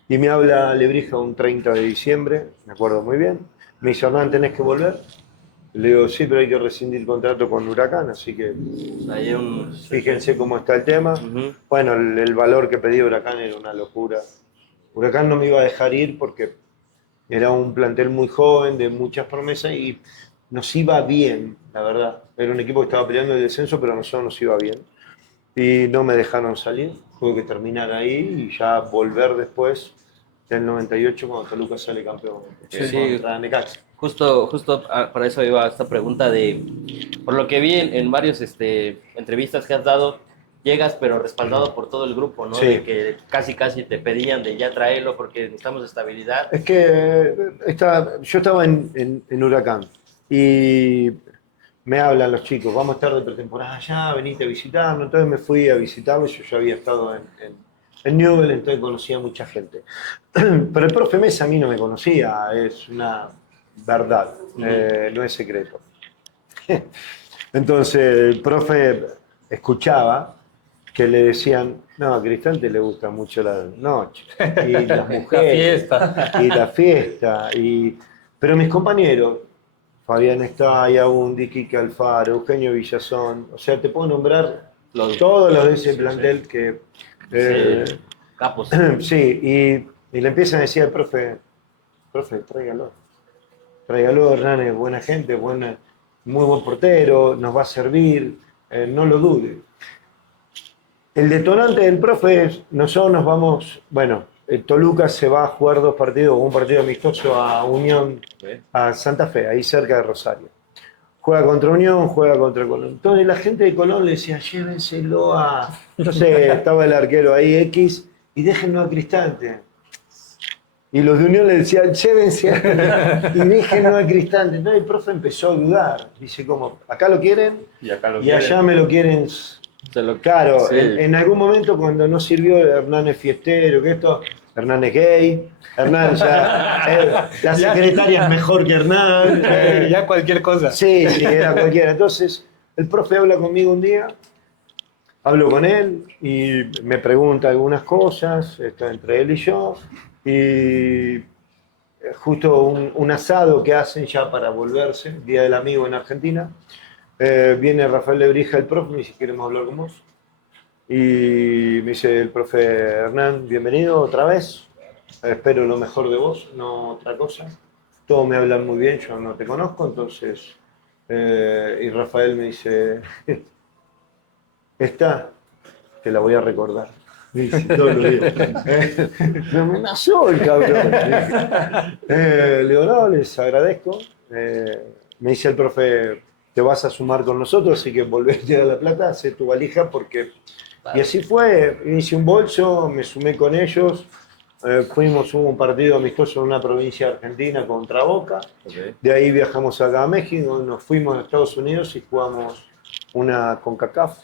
Y me habla Lebrija un 30 de diciembre, me acuerdo muy bien. Me dice, Hernán, ¿tenés que volver? Le digo, sí, pero hay que rescindir contrato con Huracán, así que Hay un... fíjense cómo está el tema. Ujú. Bueno, el valor que pedía Huracán era una locura. Huracán no me iba a dejar ir porque era un plantel muy joven, de muchas promesas y nos iba bien, la verdad. Era un equipo que estaba peleando el descenso, pero a nosotros nos iba bien. Y no me dejaron salir, tuve que terminar ahí y ya volver después del 98 cuando Toluca sale campeón contra Necaxa. Justo para eso iba esta pregunta de, por lo que vi en varios entrevistas que has dado, llegas pero respaldado por todo el grupo, ¿no? Sí. De que casi te pedían de ya traerlo porque necesitamos estabilidad. Es que yo estaba en Huracán y me hablan los chicos, vamos a estar de pretemporada allá, venite a visitarnos. Entonces me fui a visitarlos, yo ya había estado en Newell's, entonces conocía a mucha gente. Pero el profe Mesa a mí no me conocía, es una verdad, no es secreto. Entonces el profe escuchaba que le decían, no, a Cristante le gusta mucho la noche, y las mujeres, La fiesta. y la fiesta, pero mis compañeros, Fabián Estaya, Undi, Quique Alfaro, Eugenio Villazón. O sea, te puedo nombrar todos los de ese plantel que... Sí. Capos. sí, y le empiezan a decir al profe, tráigalo. Tráigalo, Hernán es buena gente, muy buen portero, nos va a servir, no lo dude. El detonante del profe es, nosotros nos vamos, bueno, Toluca se va a jugar 2 partidos, un partido amistoso a Unión, a Santa Fe, ahí cerca de Rosario. Juega contra Unión, juega contra Colón. Entonces la gente de Colón le decía, llévenselo a, no sé, estaba el arquero ahí X, y déjenlo a Cristante. Y los de Unión le decían, llévense y déjenlo a Cristante. Entonces el profe empezó a dudar. Dice, como, acá lo quieren Y acá lo y allá me lo quieren. Claro, Sí. en algún momento cuando no sirvió Hernán es fiestero, que esto, Hernán es gay, Hernán ya, la secretaria es mejor que Hernán. Ya cualquier cosa. Sí, era cualquiera. Entonces, el profe habla conmigo un día, hablo con él y me pregunta algunas cosas, está entre él y yo, y justo un asado que hacen ya para volverse, Día del Amigo en Argentina, viene Rafael Lebrija, el profe, me dice, queremos hablar con vos. Y me dice el profe, Hernán, bienvenido otra vez, espero lo mejor de vos, no otra cosa. Todos me hablan muy bien, yo no te conozco, entonces... y Rafael me dice, esta te la voy a recordar. Me dice todos los días. Me amenazó el cabrón. Le digo, no, les agradezco. Me dice el profe, te vas a sumar con nosotros, así que volvés a La Plata, hacé tu valija, porque... Y así fue, hice un bolso, me sumé con ellos, hubo un partido amistoso en una provincia argentina contra Boca, de ahí viajamos acá a México, nos fuimos a Estados Unidos y jugamos una CONCACAF,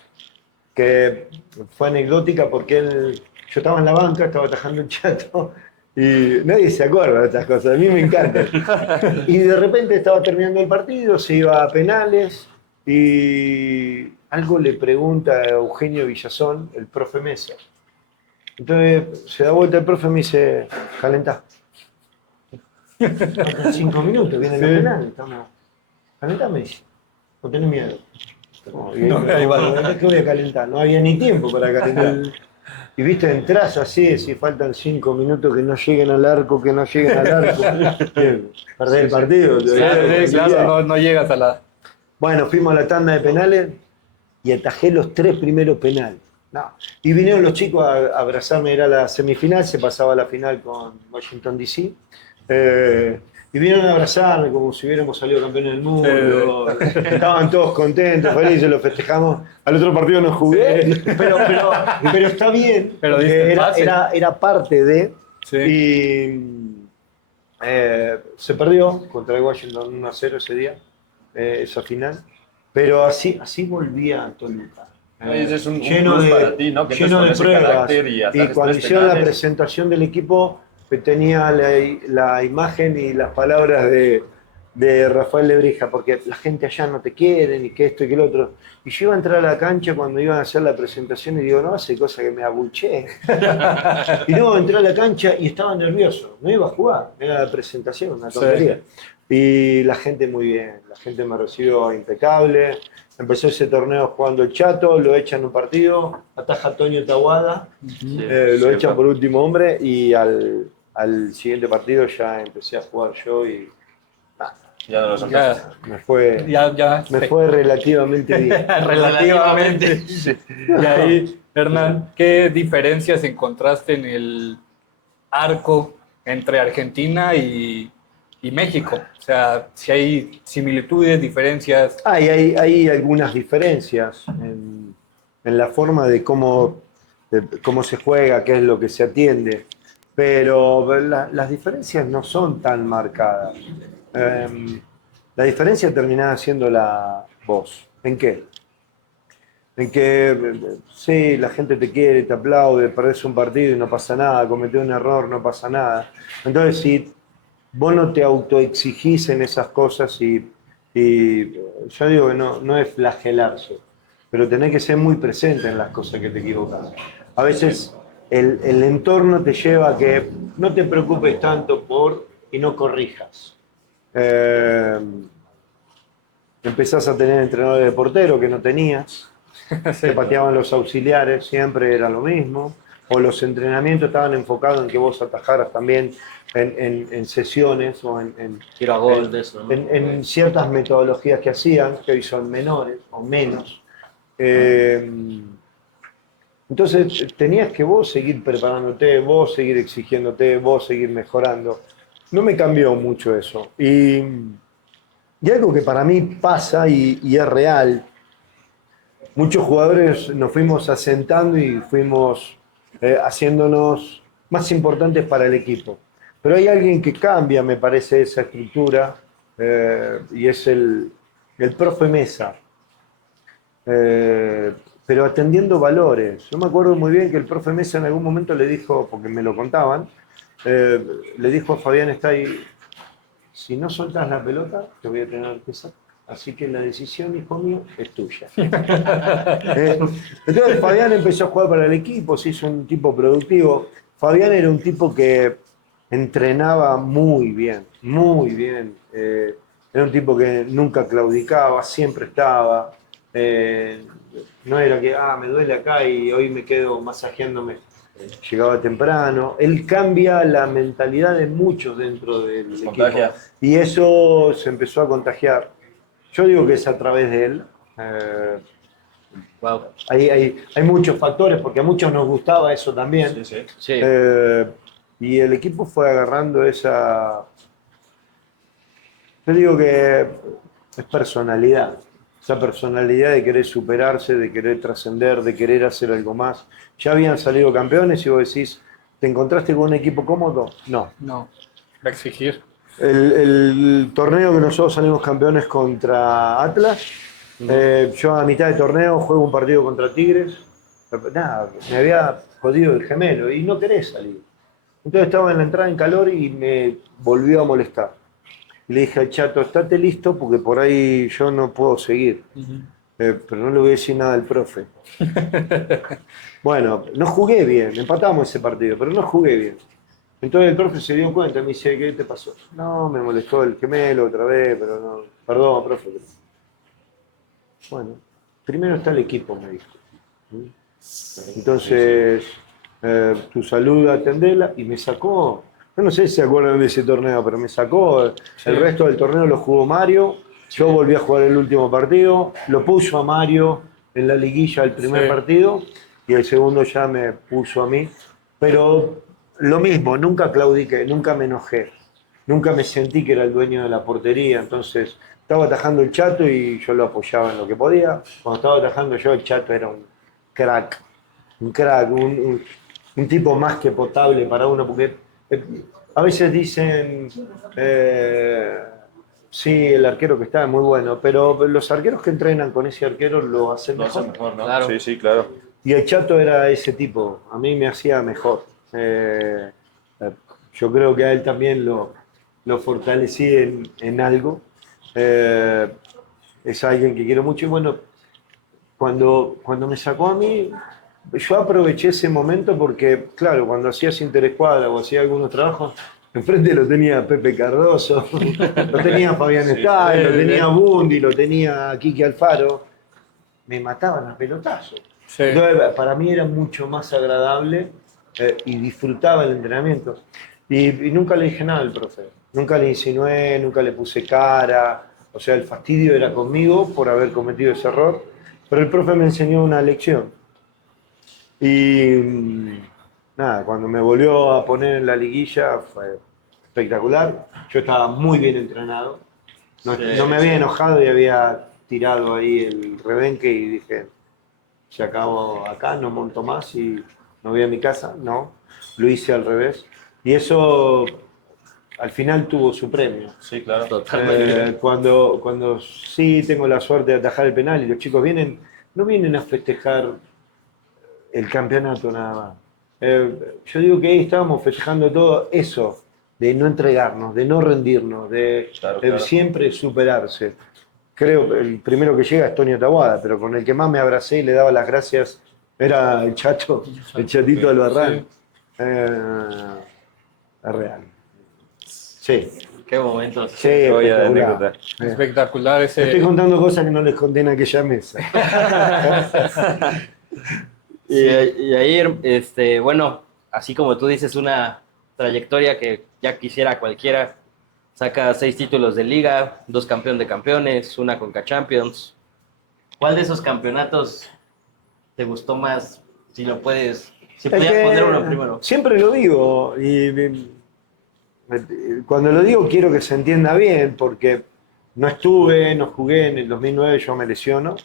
que fue anecdótica porque yo estaba en la banca, estaba atajando un chato, y nadie se acuerda de estas cosas, a mí me encantan. Y de repente estaba terminando el partido, se iba a penales, y algo le pregunta a Eugenio Villazón, el profe Mesa. Entonces se da vuelta el profe y me dice, calentá. Faltan 5 minutos, viene el penal. Calentá, me dice. No tenés miedo. ¿Qué voy a calentar? No había ni tiempo para calentar. Y viste, entras así, si faltan 5 minutos que no lleguen al arco, Perdés el partido. Claro, no llegas a la... Bueno, fuimos a la tanda de penales y atajé los 3 primeros penales. No. Y vinieron los chicos a abrazarme, era la semifinal, se pasaba a la final con Washington DC. Y vinieron a abrazarme como si hubiéramos salido campeones del mundo. Estaban todos contentos, felices, lo festejamos. Al otro partido no jugué, pero está bien, Pero porque diste era parte de... Sí. Y se perdió contra el Washington 1-0 ese día, esa final. Pero así volvía a Toluca. Ese es un lleno plus de, para ti, ¿no? Que lleno no de es con ese pruebas. carácter y atajes cuando 3 hicieron la penales. presentación del equipo, que tenía la imagen y las palabras de Rafael Lebrija, porque la gente allá no te quiere, ni que esto y que lo otro. Y yo iba a entrar a la cancha cuando iban a hacer la presentación y digo, no, hace cosa que me abuché. Y luego entré a la cancha y estaba nervioso, no iba a jugar, era la presentación, una tontería. Y la gente muy bien, la gente me recibió impecable. Empezó ese torneo jugando el Chato, lo echan un partido, ataja Toño Tahuada, lo echan por último hombre y al siguiente partido ya empecé a jugar yo y Ya no lo soltaste. me fue relativamente bien. Relativamente. Y ahí, Hernán, ¿qué diferencias encontraste en el arco entre Argentina y México? O sea, si hay similitudes, diferencias. Hay algunas diferencias en la forma de cómo se juega, qué es lo que se atiende, pero las diferencias no son tan marcadas. La diferencia terminaba siendo la voz. ¿En qué? En que sí, la gente te quiere, te aplaude, perdés un partido y no pasa nada, cometés un error, no pasa nada. Entonces, si vos no te autoexigís en esas cosas y yo digo que no es flagelarse, pero tenés que ser muy presente en las cosas que te equivocas. A veces el entorno te lleva a que no te preocupes tanto y no corrijas. empezás a tener entrenadores de portero que no tenías, Sí. te pateaban los auxiliares, siempre era lo mismo, o los entrenamientos estaban enfocados en que vos atajaras también en sesiones o Tiro a gol de eso, ¿no? en ciertas metodologías que hacían, que hoy son menores o menos. Entonces tenías que vos seguir preparándote, vos seguir exigiéndote, vos seguir mejorando. No me cambió mucho eso. Y algo que para mí pasa y es real, muchos jugadores nos fuimos asentando y fuimos haciéndonos más importantes para el equipo. Pero hay alguien que cambia, me parece, esa estructura, y es el profe Mesa. Pero atendiendo valores. Yo me acuerdo muy bien que el profe Mesa en algún momento le dijo, porque me lo contaban, le dijo a Fabián Estay, si no soltas la pelota, te voy a tener que sacar. Así que la decisión, hijo mío, es tuya. Entonces Fabián empezó a jugar para el equipo, se hizo un tipo productivo. Fabián era un tipo que entrenaba muy bien, muy bien. Era un tipo que nunca claudicaba, siempre estaba. No era que, me duele acá y hoy me quedo masajeándome. Llegaba temprano. Él cambia la mentalidad de muchos dentro del equipo. Contagia. Y eso se empezó a contagiar. Yo digo que es a través de él. Wow. Hay muchos factores, porque a muchos nos gustaba eso también. Sí, sí. Sí. Y el equipo fue agarrando esa... Yo digo que es personalidad. Esa personalidad de querer superarse, de querer trascender, de querer hacer algo más. Ya habían salido campeones y vos decís, ¿te encontraste con un equipo cómodo? No. No, va a exigir. El torneo que nosotros salimos campeones contra Atlas, yo a mitad de torneo juego un partido contra Tigres, nada, me había jodido el gemelo y no querés salir. Entonces estaba en la entrada en calor y me volvió a molestar. Y le dije al Chato, estate listo porque por ahí yo no puedo seguir. Pero no le voy a decir nada al profe. Bueno, no jugué bien, empatamos ese partido, pero no jugué bien. Entonces el profe se dio cuenta, me dice, ¿qué te pasó? No, me molestó el gemelo otra vez, pero no, perdón, profe. Bueno, primero está el equipo, me dijo. Entonces, tu salud, atendela, y me sacó, yo no sé si se acuerdan de ese torneo, pero me sacó, el resto del torneo lo jugó Mario, yo volví a jugar el último partido, lo puso a Mario en la liguilla el primer partido, y el segundo ya me puso a mí, pero... Lo mismo, nunca claudiqué, nunca me enojé, nunca me sentí que era el dueño de la portería, entonces estaba atajando el Chato y yo lo apoyaba en lo que podía. Cuando estaba atajando yo, el Chato era un crack, un tipo más que potable para uno, porque a veces dicen, sí, el arquero que está es muy bueno, pero los arqueros que entrenan con ese arquero lo hacen Lo hace mejor. mejor, ¿no? Claro. Sí, sí, claro. Y el Chato era ese tipo, a mí me hacía mejor. Yo creo que a él también lo fortalecí en algo. Es alguien que quiero mucho y bueno, cuando me sacó a mí, yo aproveché ese momento porque, claro, cuando hacías Interescuadra o hacía algunos trabajos, enfrente lo tenía Pepe Cardoso, lo tenía Fabián Estay, lo tenía Bundi, lo tenía Quique Alfaro. Me mataban a pelotazos. Sí. Entonces, para mí era mucho más agradable y disfrutaba el entrenamiento. Y nunca le dije nada al profe. Nunca le insinué, nunca le puse cara. O sea, el fastidio era conmigo por haber cometido ese error. Pero el profe me enseñó una lección. Y nada, cuando me volvió a poner en la liguilla fue espectacular. Yo estaba muy bien entrenado. No me había enojado y había tirado ahí el rebenque y dije, se acabó acá, no monto más y no voy a mi casa. No, lo hice al revés. Y eso al final tuvo su premio. Sí, claro. Totalmente. Cuando sí tengo la suerte de atajar el penal y los chicos no vienen a festejar el campeonato nada más. Yo digo que ahí estábamos festejando todo eso, de no entregarnos, de no rendirnos, de Claro. siempre superarse. Creo que el primero que llega es Tonio Taboada, pero con el que más me abracé y le daba las gracias era el Chato, el Chatito Albarrán. Es real. Sí. Qué momentos. Sí, Joya de espectacular. anécdota. Espectacular Estoy ese. contando cosas que no les conté en aquella mesa. Y ahí, bueno, así como tú dices, una trayectoria que ya quisiera cualquiera. Saca 6 títulos de liga, 2 campeón de campeones, una Conca Champions. ¿Cuál de esos campeonatos te gustó más? Si lo puedes, si Es pudieras que poner uno primero. siempre lo digo, y cuando lo digo quiero que se entienda bien, porque no jugué en el 2009, yo me lesiono.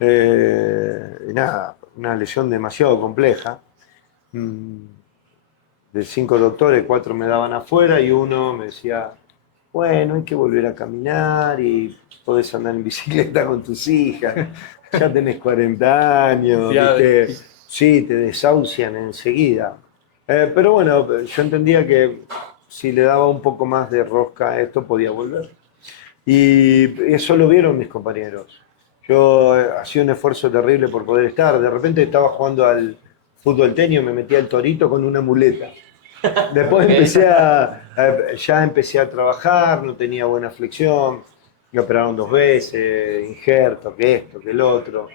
Y nada, una lesión demasiado compleja. Mm, De 5 doctores, 4 me daban afuera y uno me decía, bueno, hay que volver a caminar y podés andar en bicicleta con tus hijas, ya tenés 40 años, Ya, ¿viste? Sí, te desahucian enseguida. Pero bueno, yo entendía que si le daba un poco más de rosca a esto podía volver. Y eso lo vieron mis compañeros. Yo hacía un esfuerzo terrible por poder estar. De repente estaba jugando al fútbol tenis, me metía el torito con una muleta. Después Ok. ya empecé a trabajar, no tenía buena flexión, me operaron 2 veces, injerto, que esto, que el otro.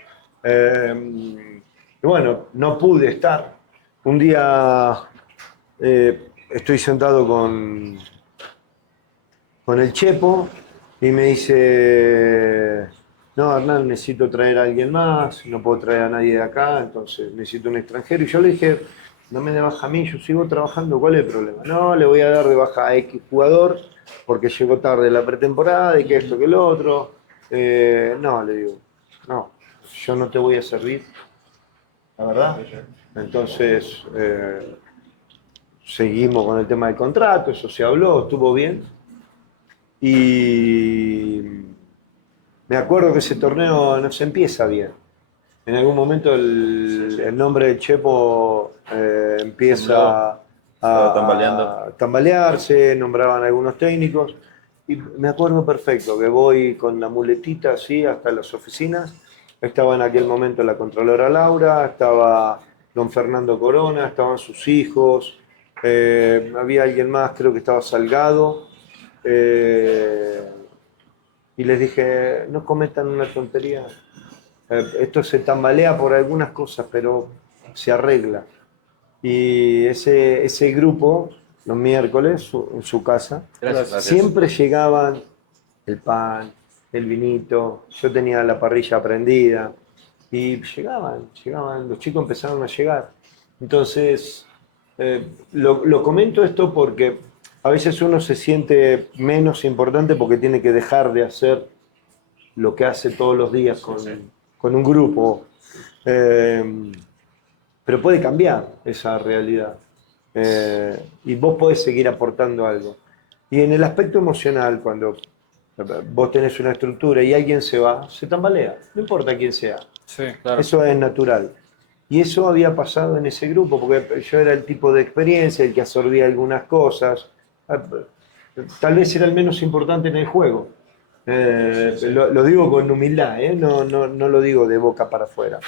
Y bueno, no pude estar. Un día estoy sentado con el Chepo y me dice, no, Hernán, necesito traer a alguien más, no puedo traer a nadie de acá, entonces necesito un extranjero. Y yo le dije, no me de baja a mí, yo sigo trabajando, ¿cuál es el problema? No, le voy a dar de baja a X jugador porque llegó tarde la pretemporada y que esto, que el otro. No, le digo, no, yo no te voy a servir, la verdad. Entonces, seguimos con el tema del contrato, eso se habló, estuvo bien. Y me acuerdo que ese torneo no se empieza bien. En algún momento el nombre del Chepo empieza Estaba tambaleando. a tambalearse, nombraban algunos técnicos. Y me acuerdo perfecto que voy con la muletita así hasta las oficinas. Estaba en aquel momento la Contralora Laura, estaba don Fernando Corona, estaban sus hijos, había alguien más, creo que estaba Salgado. Eh, y les dije, no cometan una tontería. Esto se tambalea por algunas cosas, pero se arregla. Y ese grupo, los miércoles, en su casa, Gracias. siempre llegaban el pan, el vinito, yo tenía la parrilla prendida, y llegaban, los chicos empezaron a llegar. Entonces, lo comento esto porque a veces uno se siente menos importante porque tiene que dejar de hacer lo que hace todos los días con un grupo. Eh, pero puede cambiar esa realidad. Y vos podés seguir aportando algo. Y en el aspecto emocional, cuando vos tenés una estructura y alguien se va, se tambalea, no importa quién sea. sí, claro. Eso es natural. Y eso había pasado en ese grupo, porque yo era el tipo de experiencia, el que absorbía algunas cosas. Tal vez era el menos importante en el juego. Lo digo con humildad, no lo digo de boca para afuera.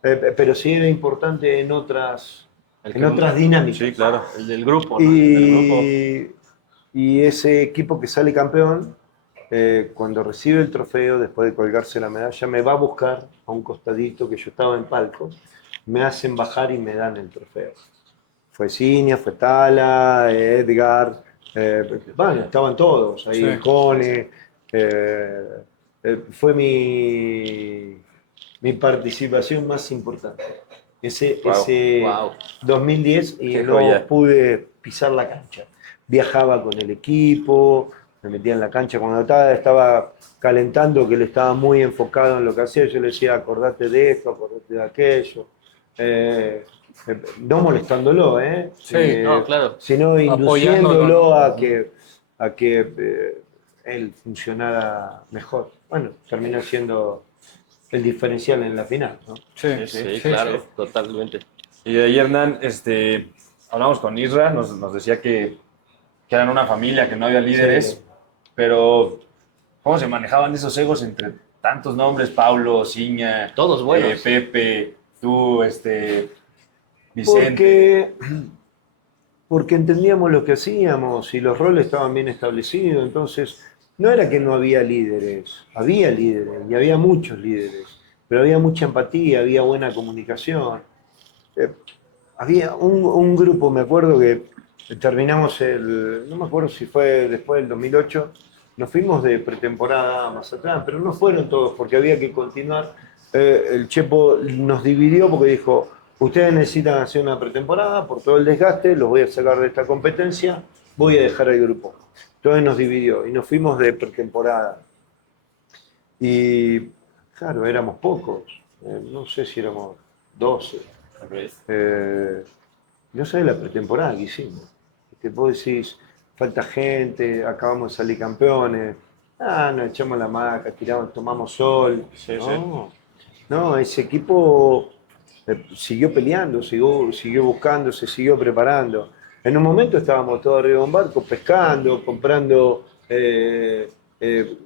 Pero sí era importante en otras dinámicas. Sí, claro. El del grupo, ¿no? El del grupo. Y ese equipo que sale campeón, cuando recibe el trofeo, después de colgarse la medalla, me va a buscar a un costadito que yo estaba en palco, me hacen bajar y me dan el trofeo. Fue Cinia, fue Tala, Edgar, bueno, estaban todos ahí, Sí. Cone. Fue mi participación más importante. Wow. Ese Wow. 2010 y Qué no joya. pude pisar la cancha. Viajaba con el equipo, me metía en la cancha cuando estaba calentando, que él estaba muy enfocado en lo que hacía. Yo le decía, acordate de esto, acordate de aquello. No molestándolo, Sí, no, claro. sino induciéndolo Apoyándolo, ¿no? a que él funcionara mejor. Bueno, terminó siendo el diferencial en la final, ¿no? Sí, Sí, claro, totalmente. Y de ahí, Hernán, hablamos con Isra, nos decía que eran una familia, que no había líderes, Sí. pero ¿cómo se manejaban esos egos entre tantos nombres? Paulo, Ciña, Todos buenos. Pepe, tú, Vicente. Porque porque entendíamos lo que hacíamos y los roles estaban bien establecidos. Entonces, no era que no había líderes y había muchos líderes, pero había mucha empatía, había buena comunicación. Había un grupo, me acuerdo que terminamos no me acuerdo si fue después del 2008, nos fuimos de pretemporada a Mazatlán, pero no fueron todos porque había que continuar. El Chepo nos dividió porque dijo, ustedes necesitan hacer una pretemporada por todo el desgaste, los voy a sacar de esta competencia, voy a dejar el grupo. Entonces nos dividió y nos fuimos de pretemporada. Y claro, éramos pocos, no sé si éramos 12. No sé la pretemporada que hicimos. Que vos decís, falta gente, acabamos de salir campeones, nos echamos la maca, tiramos, tomamos sol. Sí, No, ese equipo siguió peleando, siguió buscando, se siguió preparando. En un momento estábamos todos arriba de un barco pescando, comprando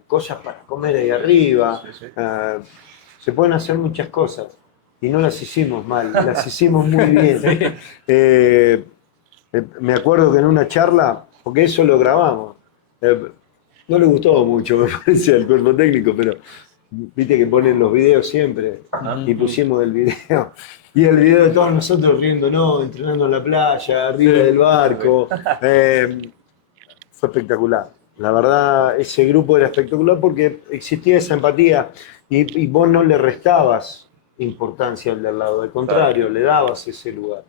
cosas para comer ahí arriba. Se pueden hacer muchas cosas y no las hicimos mal, las hicimos muy bien. Me acuerdo que en una charla, porque eso lo grabamos, no le gustó mucho, me parece, al cuerpo técnico, pero viste que ponen los videos siempre, y pusimos el video. Y el video de todos nosotros riéndonos, entrenando en la playa, arriba del barco. Fue espectacular. La verdad, ese grupo era espectacular porque existía esa empatía y vos no le restabas importancia al de al lado, al contrario, le dabas ese lugar.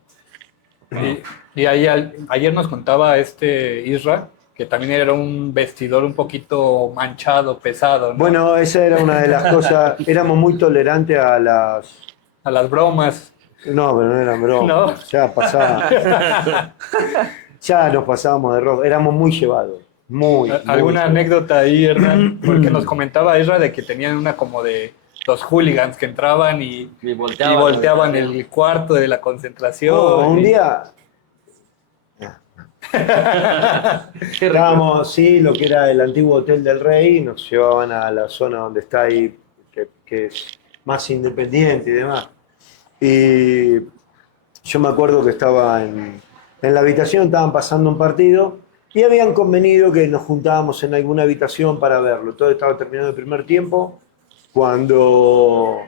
Y ayer nos contaba Isra que también era un vestidor un poquito manchado, pesado, ¿no? Bueno, esa era una de las cosas. Éramos muy tolerantes a las bromas. No, pero no eran bromas. ¿No? Ya pasaba. Ya nos pasábamos de rojo. Éramos muy llevados. ¿Alguna anécdota ahí, Hernán? Porque nos comentaba Isra de que tenían una como de los hooligans que entraban y volteaban el cuarto de la concentración. Un día estábamos, sí, lo que era el antiguo Hotel del Rey, nos llevaban a la zona donde está ahí, que es más independiente y demás. Y yo me acuerdo que estaba en la habitación, estaban pasando un partido y habían convenido que nos juntábamos en alguna habitación para verlo. Todo estaba terminando el primer tiempo, cuando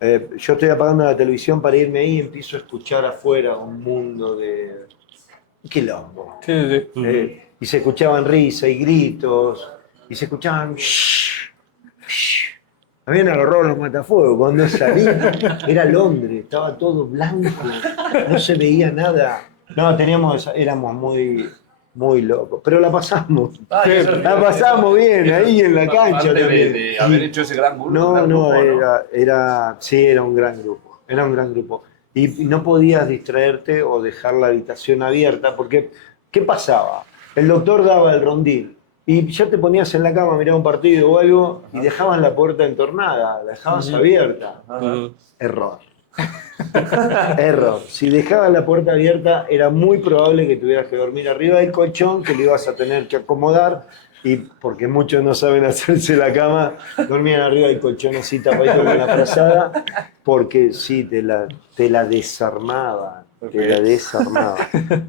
yo estoy apagando la televisión para irme ahí y empiezo a escuchar afuera un mundo de quilombo. Sí. Y se escuchaban risas y gritos, y se escuchaban... Habían agarrado los matafuegos. Cuando salí, era Londres, estaba todo blanco, no se veía nada. No, éramos muy locos, pero la pasamos. La pasamos bien, ahí en la cancha. De haber hecho ese gran grupo. Era un gran grupo. Era un gran grupo. Y no podías distraerte o dejar la habitación abierta, porque ¿qué pasaba? El doctor daba el rondín y ya te ponías en la cama a mirar un partido o algo y dejaban la puerta entornada, la dejabas abierta. Error. Error. Si dejabas la puerta abierta, era muy probable que tuvieras que dormir arriba del colchón, que lo ibas a tener que acomodar, y porque muchos no saben hacerse la cama, dormían arriba del colchón así tapadito con la frazada, porque sí, te la desarmaba, te la desarmaba.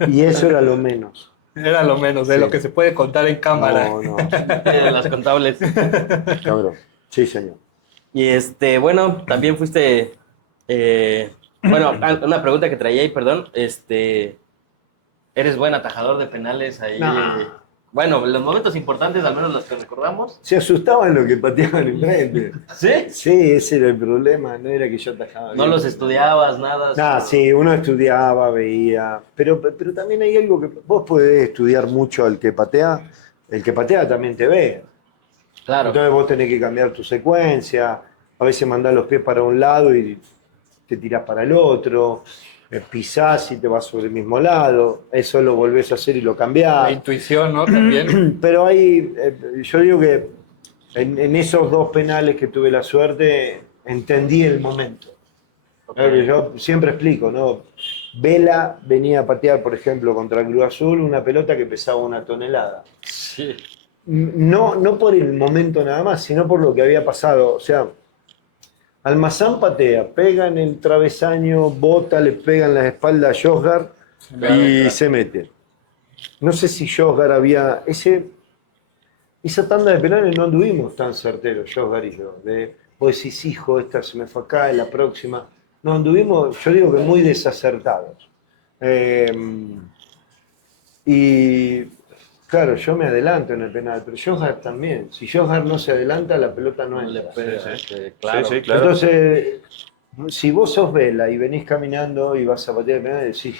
Y eso era lo menos. Era lo menos de lo que se puede contar en cámara. No. Las contables. Cabrón. Sí, señor. Y bueno, también fuiste, bueno, una pregunta que traía ahí, perdón, ¿eres buen atajador de penales ahí? No. Bueno, los momentos importantes, al menos los que recordamos. Se asustaban los que pateaban enfrente. ¿Sí? Sí, ese era el problema, no era que yo atajaba. ¿No bien. los estudiabas, nada? Sí, uno estudiaba, veía, pero también hay algo que vos podés estudiar mucho al que patea, el que patea también te ve. Claro. Entonces vos tenés que cambiar tu secuencia, a veces mandás los pies para un lado y te tirás para el otro, pisás y te vas sobre el mismo lado, eso lo volvés a hacer y lo cambiás. La intuición, ¿no? También. Pero ahí, yo digo que en esos dos penales que tuve la suerte, entendí el momento. Okay. Yo siempre explico, ¿no? Vela venía a patear, por ejemplo, contra el Cruz Azul, una pelota que pesaba 1 tonelada. Sí. No por el momento nada más, sino por lo que había pasado. O sea, Almazán patea, pega en el travesaño, bota, le pega en la espalda a Josgar y se mete. no sé si Josgar había... Esa tanda de penales no anduvimos tan certeros, Josgar y yo. Vos decís, hijo, esta se me fue acá, en la próxima. No, anduvimos, yo digo que muy desacertados. Y claro, yo me adelanto en el penal, pero Josgar también. Si Josgar no se adelanta, la pelota no No le entra. pega, Sí. claro. Sí, claro. Entonces, si vos sos Vela y venís caminando y vas a patear el penal, decís,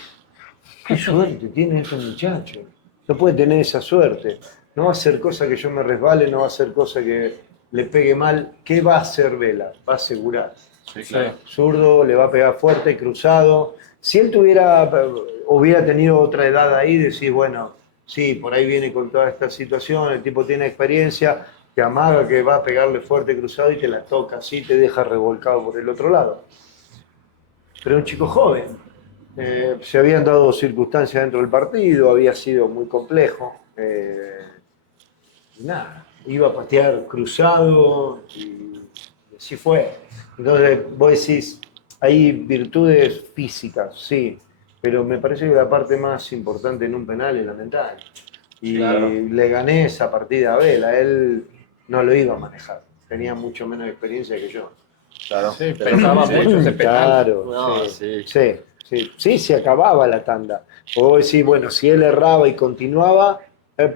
qué suerte tiene este muchacho. No puede tener esa suerte. No va a hacer cosa que yo me resbale, no va a hacer cosa que le pegue mal. ¿Qué va a hacer Vela? Va a asegurar. Sí, claro. Zurdo, le va a pegar fuerte, cruzado. Si él hubiera tenido otra edad ahí, decís, bueno, sí, por ahí viene con toda esta situación, el tipo tiene experiencia, te amaga que va a pegarle fuerte cruzado y te la toca así, te deja revolcado por el otro lado. Pero un chico joven, se habían dado circunstancias dentro del partido, había sido muy complejo. Y nada, iba a patear cruzado y así fue. Entonces vos decís, hay virtudes físicas, sí, pero me parece que la parte más importante en un penal es la mental. Y Claro. le gané esa partida a Vela, él no lo iba a manejar, tenía mucho menos experiencia que yo. Claro. Sí, pesaba Sí. mucho ese penal. Claro, No, sí, sí. sí, se acababa la tanda. O vos decís, bueno, si él erraba y continuaba,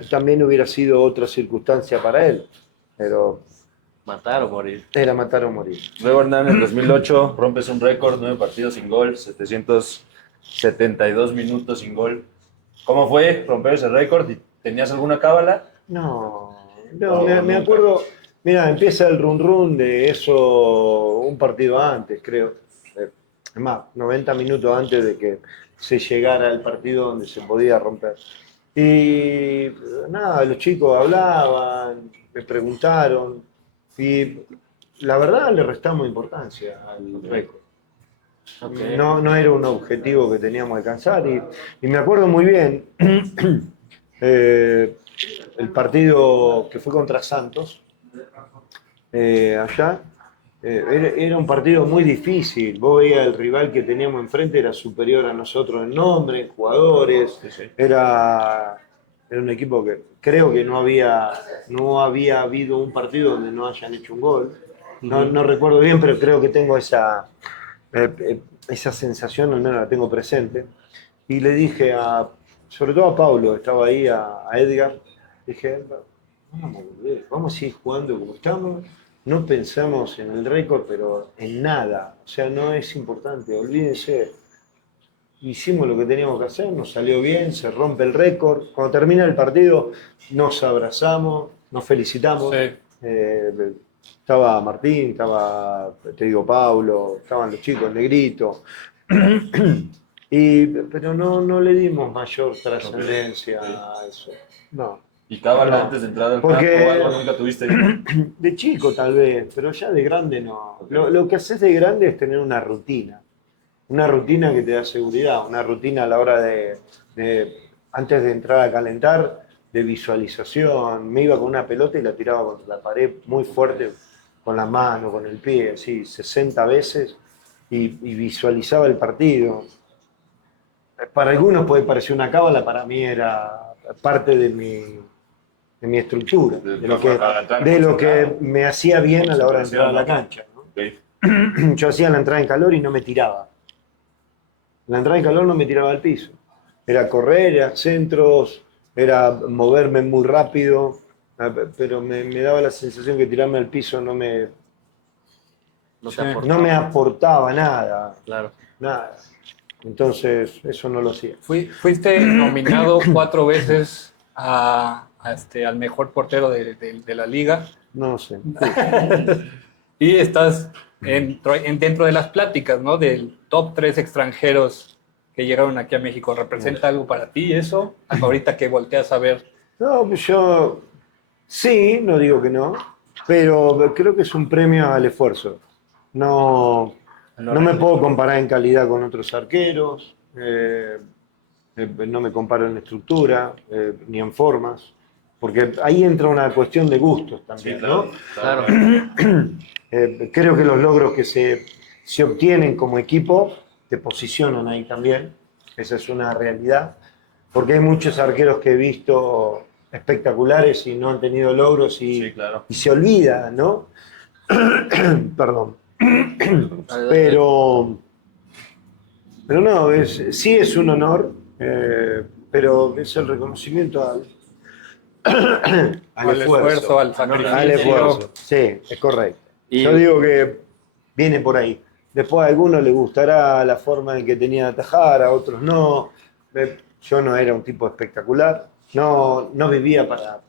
también hubiera sido otra circunstancia para él, pero Matar o morir. era matar o morir. Luego, Hernán, en el 2008 rompes un récord, 9 partidos sin gol, 772 minutos sin gol. ¿Cómo fue romper ese récord? ¿Tenías alguna cábala? No, No, me nunca. acuerdo, mira, empieza el run run de eso un partido antes, creo. Es más, 90 minutos antes de que se llegara al partido donde se podía romper. Y nada, los chicos hablaban, me preguntaron, y la verdad le restamos importancia al récord. Ok. No era un objetivo que teníamos que alcanzar y me acuerdo muy bien el partido que fue contra Santos, allá, era un partido muy difícil. Vos veías el rival que teníamos enfrente, era superior a nosotros en nombre, en jugadores. Sí, sí. Era un equipo que creo que no había habido un partido donde no hayan hecho un gol. No recuerdo bien, pero creo que tengo esa sensación, al menos la tengo presente. Y le dije sobre todo a Paulo, estaba ahí, a Edgar, dije, vamos a seguir jugando como estamos, no pensamos en el récord, pero en nada, o sea, no es importante, olvídense. Hicimos lo que teníamos que hacer, nos salió bien, se rompe el récord. Cuando termina el partido, nos abrazamos, nos felicitamos. Sí. Estaba Martín, te digo, Paulo, estaban los chicos, el Negrito. Pero no le dimos mayor trascendencia a eso. No. ¿Y cábala No. antes de entrar al Porque- campo o algo nunca tuviste? De chico tal vez, pero ya de grande no. Lo que haces de grande es tener una rutina. Una rutina que te da seguridad, una rutina a la hora antes de entrar a calentar, de visualización. Me iba con una pelota y la tiraba contra la pared muy fuerte, con la mano, con el pie, así, 60 veces, y visualizaba el partido. Para algunos puede parecer una cábala, para mí era parte de mi estructura, de lo que me hacía bien a la hora de entrar a la cancha, ¿no? Ok. Yo hacía la entrada en calor y no me tiraba. La entrada en calor no me tiraba al piso. Era correr, era centros, era moverme muy rápido, pero me daba la sensación que tirarme al piso no me Sí. aportaba nada, Claro. nada. Entonces, eso no lo hacía. Fuiste nominado 4 veces al mejor portero de la liga No sé. y estás dentro de las pláticas, ¿no? Del top 3 extranjeros que llegaron aquí a México. ¿Representa algo para ti eso? Ahorita que volteas a ver. No, pues yo sí, no digo que no, pero creo que es un premio al esfuerzo. No me puedo comparar en calidad con otros arqueros, no me comparo en estructura, ni en formas, porque ahí entra una cuestión de gustos también, ¿no? Claro. Creo que los logros que se obtienen como equipo te posicionan ahí también, esa es una realidad. porque hay muchos arqueros que he visto espectaculares y no han tenido logros Sí, claro. y se olvida, ¿no? Perdón. Pero, pero no, sí es un honor, pero es el reconocimiento al esfuerzo. al sacrificio. Al esfuerzo, sí, es correcto. Y- Yo digo que viene por ahí. Después a algunos les gustará la forma en que tenía de atajar, a otros no. Yo no era un tipo espectacular, no vivía para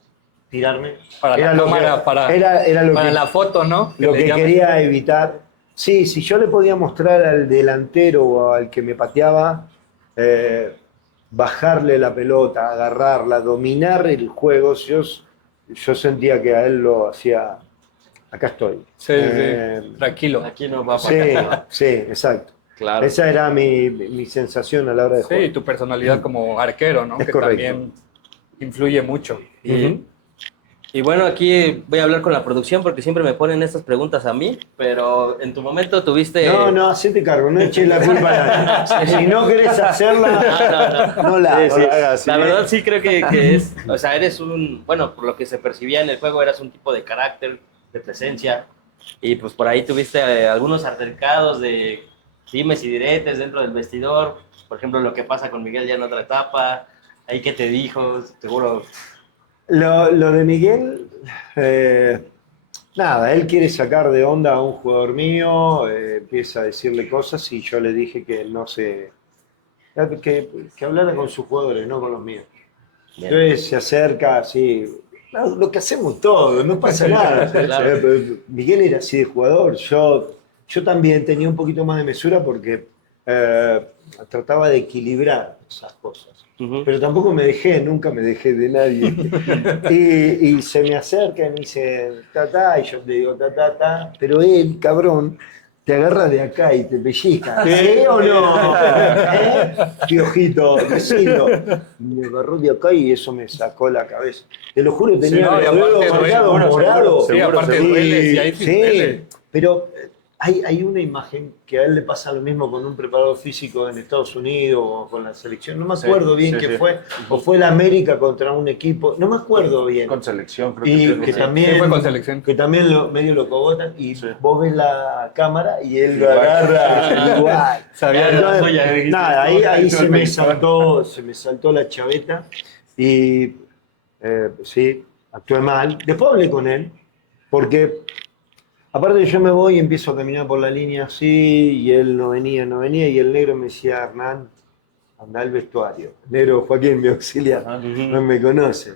tirarme. Para Era la lo cámara, que- para, era lo para que, la foto, ¿no? lo le que llaman. quería evitar. Sí, si yo le podía mostrar al delantero o al que me pateaba, bajarle la pelota, agarrarla, dominar el juego, yo sentía que a él lo hacía. Acá estoy. Sí, sí, tranquilo. Aquí no va Sí, sí, exacto. Claro. Esa era mi sensación a la hora de jugar. Sí, tu personalidad como arquero, ¿no? Es Que correcto. también influye mucho. Y, y bueno, aquí voy a hablar con la producción porque siempre me ponen estas preguntas a mí, pero en tu momento tuviste... No, hacete cargo, no eches la culpa a nadie. Si no querés hacerla, no la Sí, sí. hagas. La verdad sí creo que es, o sea, eres un, bueno, por lo que se percibía en el juego, eras un tipo de carácter, de presencia, y pues por ahí tuviste algunos altercados de dimes y diretes dentro del vestidor, por ejemplo, lo que pasa con Miguel ya en otra etapa, ahí que te dijo, seguro... Lo de Miguel, nada, él quiere sacar de onda a un jugador mío, empieza a decirle cosas y yo le dije que no se... que hablara con sus jugadores, no con los míos. Bien. Entonces se acerca así, lo que hacemos todos, no pasa nada. Claro. Pero Miguel era así de jugador, yo también tenía un poquito más de mesura porque trataba de equilibrar esas cosas. Ujú. Pero tampoco nunca me dejé de nadie. Y se me acerca y me dice, ta, y yo le digo, ta, pero él, cabrón, te agarra de acá y te pellizca. ¿Sí o no? ¿Eh? Piojito, besito. Me agarró de acá y eso me sacó la cabeza. Te lo juro, tenía no, y los dedos aparte marcados, duele, morados. Sí, aparte duele, sí, ahí sí duele. Pero hay una imagen que a él le pasa lo mismo con un preparador físico en Estados Unidos o con la selección. No me acuerdo bien sí, qué sí. fue. O fue la América contra un equipo. No me acuerdo bien. Con selección, creo Y que que sí. también, Sí, fue con selección. que también medio lo cogotan y Sí. vos ves la cámara y él lo Igual. agarra igual. Sabía de la Entonces, suya, dijiste, nada, ahí esto es mexicano. se me saltó la chaveta y sí, actué mal. Después hablé con él porque aparte yo me voy y empiezo a caminar por la línea así y él no venía y el negro me decía, Hernán, anda al vestuario. Negro Joaquín, mi auxiliar, no me conoce.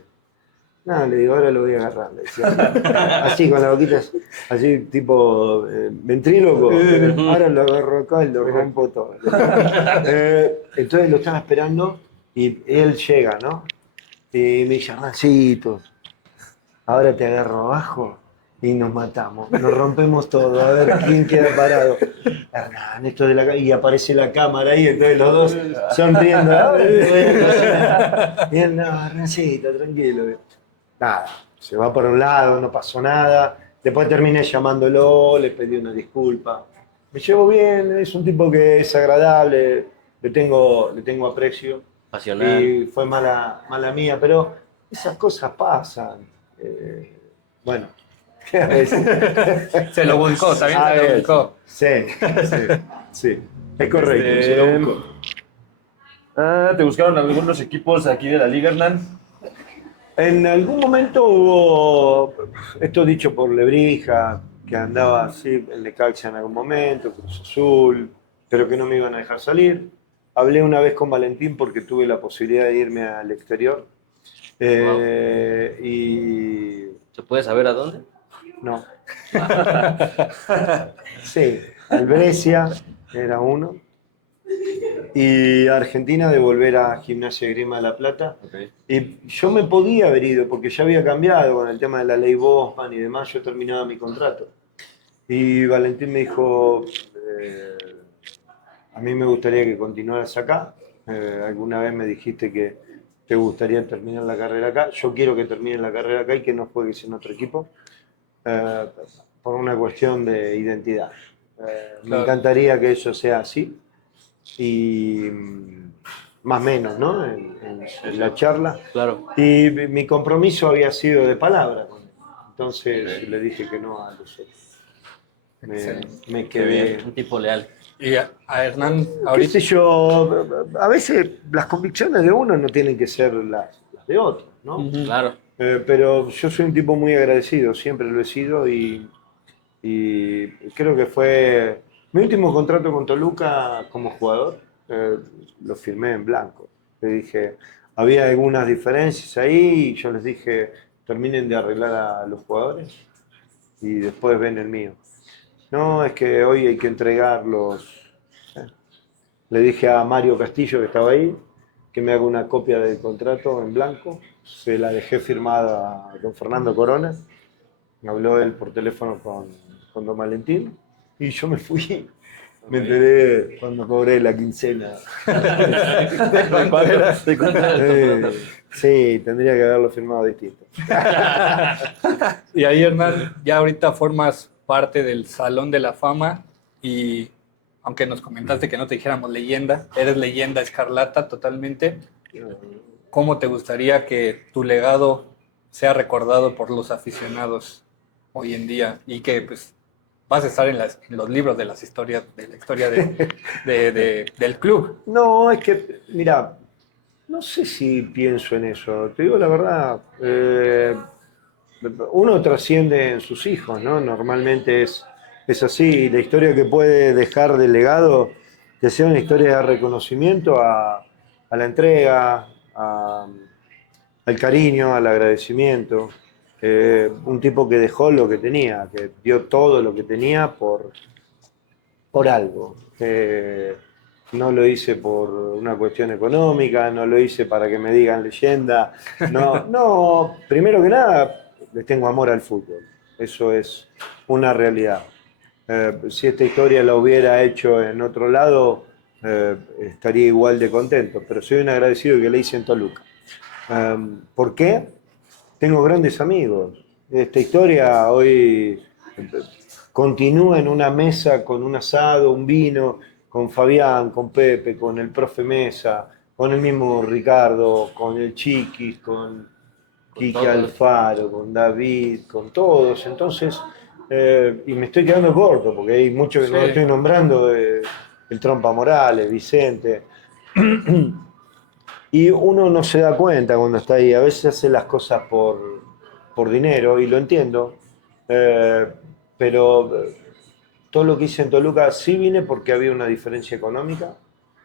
No, le digo, ahora lo voy a agarrar. Le decía. Así, con la boquita, así tipo ventríloco. Ahora lo agarro acá y lo rompo todo. Entonces lo estaba esperando y él llega, ¿no? Y me dice, Hernancito, ahora te agarro abajo y nos matamos, nos rompemos todo, a ver quién queda parado. Hernán, esto de la y aparece la cámara ahí, entonces los dos sonriendo. Ahora te voy a cocinar. Y él, no, Hernancito, tranquilo. Nada, se va por un lado, no pasó nada. Después terminé llamándolo, le pedí una disculpa. Me llevo bien, es un tipo que es agradable, le tengo aprecio. Pasional. Y fue mala mía, pero esas cosas pasan. Bueno, a veces. Se lo buscó, también A se lo ver, buscó. Sí, sí. Es correcto, se lo buscó. ¿Te buscaron algunos equipos aquí de la Liga, Hernán? En algún momento hubo, esto dicho por Lebrija, que andaba así en Necaxa en algún momento, Cruz Azul, pero que no me iban a dejar salir. Hablé una vez con Valentín porque tuve la posibilidad de irme al exterior. Y ¿Se puede saber a dónde? no. Sí, al Brescia era uno. Y Argentina de volver a Gimnasia de Grima de la Plata. Okay. Y yo me podía haber ido porque ya había cambiado con el tema de la ley Bosman y demás, yo terminaba mi contrato. Y Valentín me dijo, a mí me gustaría que continuaras acá. Alguna vez me dijiste que te gustaría terminar la carrera acá. Yo quiero que termine la carrera acá y que no juegues en otro equipo. Por una cuestión de identidad. Me Claro. encantaría que eso sea así. Y más o menos, ¿no? En la charla. Claro. Y mi compromiso había sido de palabra con él. Entonces le dije que no a los otros. Me Qué bien. quedé. Un tipo leal. Y a Hernán, ¿Qué ahorita, sé yo? A veces las convicciones de uno no tienen que ser las de otro, ¿no? Claro. Pero yo soy un tipo muy agradecido, siempre lo he sido y creo que fue mi último contrato con Toluca como jugador, lo firmé en blanco. Le dije, había algunas diferencias ahí y yo les dije, terminen de arreglar a los jugadores y después ven el mío. No, es que hoy hay que entregarlos. Le dije a Mario Castillo, que estaba ahí, que me haga una copia del contrato en blanco. Se la dejé firmada a don Fernando Corona. Habló él por teléfono con don Valentín y yo me fui. Me enteré cuando cobré la quincena. ¿De cuánto era tu contrato? Sí, tendría que haberlo firmado distinto. y ahí Hernán, ya ahorita formas parte del Salón de la Fama y aunque nos comentaste que no te dijéramos leyenda, eres leyenda escarlata totalmente. ¿Cómo te gustaría que tu legado sea recordado por los aficionados hoy en día y que pues vas a estar en los libros de las historias, de la historia del club? No, es que, mira, no sé si pienso en eso. Te digo la verdad, uno trasciende en sus hijos, ¿no? Normalmente es así. La historia que puede dejar de legado, que sea una historia de reconocimiento a la entrega, al cariño, al agradecimiento. Un tipo que dejó lo que tenía, que dio todo lo que tenía por algo. No lo hice por una cuestión económica, no lo hice para que me digan leyenda. No, no, primero que nada, les tengo amor al fútbol. Eso es una realidad. Si esta historia la hubiera hecho en otro lado, estaría igual de contento, pero soy un agradecido que la hice en Toluca. ¿Por qué? Tengo grandes amigos. Esta historia hoy continúa en una mesa con un asado, un vino, con Fabián, con Pepe, con el profe Mesa, con el mismo Ricardo, con el Chiquis, con Quique todos. Alfaro, con David, con todos. Entonces, y me estoy quedando corto porque hay muchos que no lo estoy nombrando, el Trompa Morales, Vicente. Y uno no se da cuenta cuando está ahí, a veces hace las cosas por dinero, y lo entiendo, pero todo lo que hice en Toluca sí vine porque había una diferencia económica,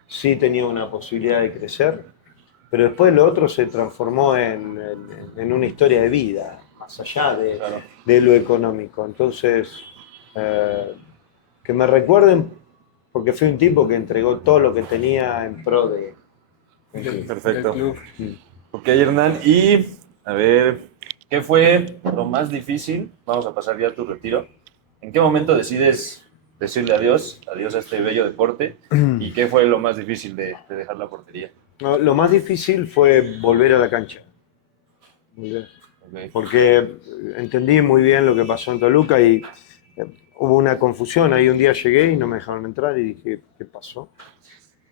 sí tenía una posibilidad de crecer, pero después lo otro se transformó en una historia de vida, más allá de lo económico. Entonces, que me recuerden porque fui un tipo que entregó todo lo que tenía en pro de... Perfecto. Del club. Ok, Hernán, y a ver, ¿qué fue lo más difícil? Vamos a pasar ya a tu retiro. ¿En qué momento decides decirle adiós a este bello deporte? ¿Y qué fue lo más difícil de dejar la portería? No, lo más difícil fue volver a la cancha. Ok. Porque entendí muy bien lo que pasó en Toluca y hubo una confusión. Ahí un día llegué y no me dejaron entrar y dije, ¿qué pasó?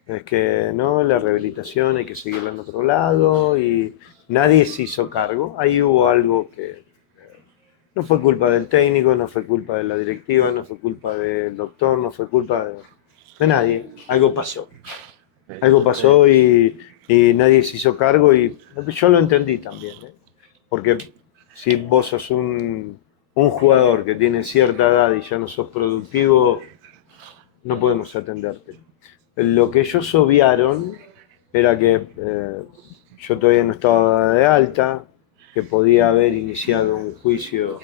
Es que no, la rehabilitación hay que seguirla en otro lado y nadie se hizo cargo. Ahí hubo algo que no fue culpa del técnico, no fue culpa de la directiva, no fue culpa del doctor, no fue culpa de nadie. Algo pasó. Algo pasó y nadie se hizo cargo y yo lo entendí también, ¿eh? Porque si vos sos un jugador que tiene cierta edad y ya no sos productivo, no podemos atenderte. Lo que ellos obviaron era que yo todavía no estaba de alta, que podía haber iniciado un juicio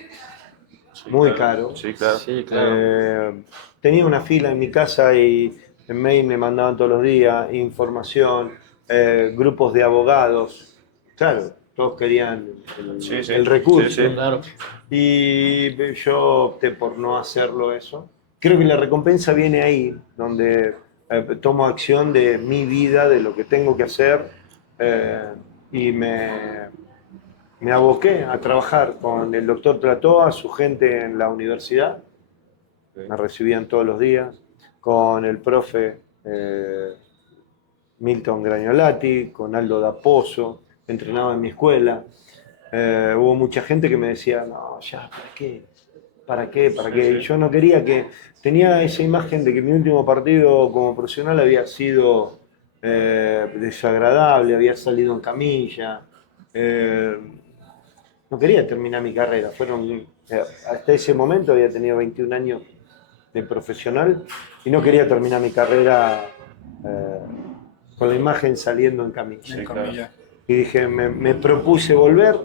muy caro. Sí, claro. Sí, claro. Tenía una fila en mi casa y en mail me mandaban todos los días información, grupos de abogados. Claro, todos querían el recurso. Sí, sí. Claro. Y yo opté por no hacerlo eso. Creo que la recompensa viene ahí, donde tomo acción de mi vida, de lo que tengo que hacer, y me aboqué a trabajar con el doctor Platoa, su gente en la universidad, me recibían todos los días, con el profe Milton Gragnolati, con Aldo Daposo, entrenaba en mi escuela. Hubo mucha gente que me decía, no, ya, ¿para qué? ¿Para qué? ¿Para qué? Y yo no quería que... Tenía esa imagen de que mi último partido como profesional había sido desagradable, había salido en camilla. No quería terminar mi carrera. Hasta ese momento había tenido 21 años de profesional y no quería terminar mi carrera con la imagen saliendo en camilla. En camilla. Y dije, me propuse volver.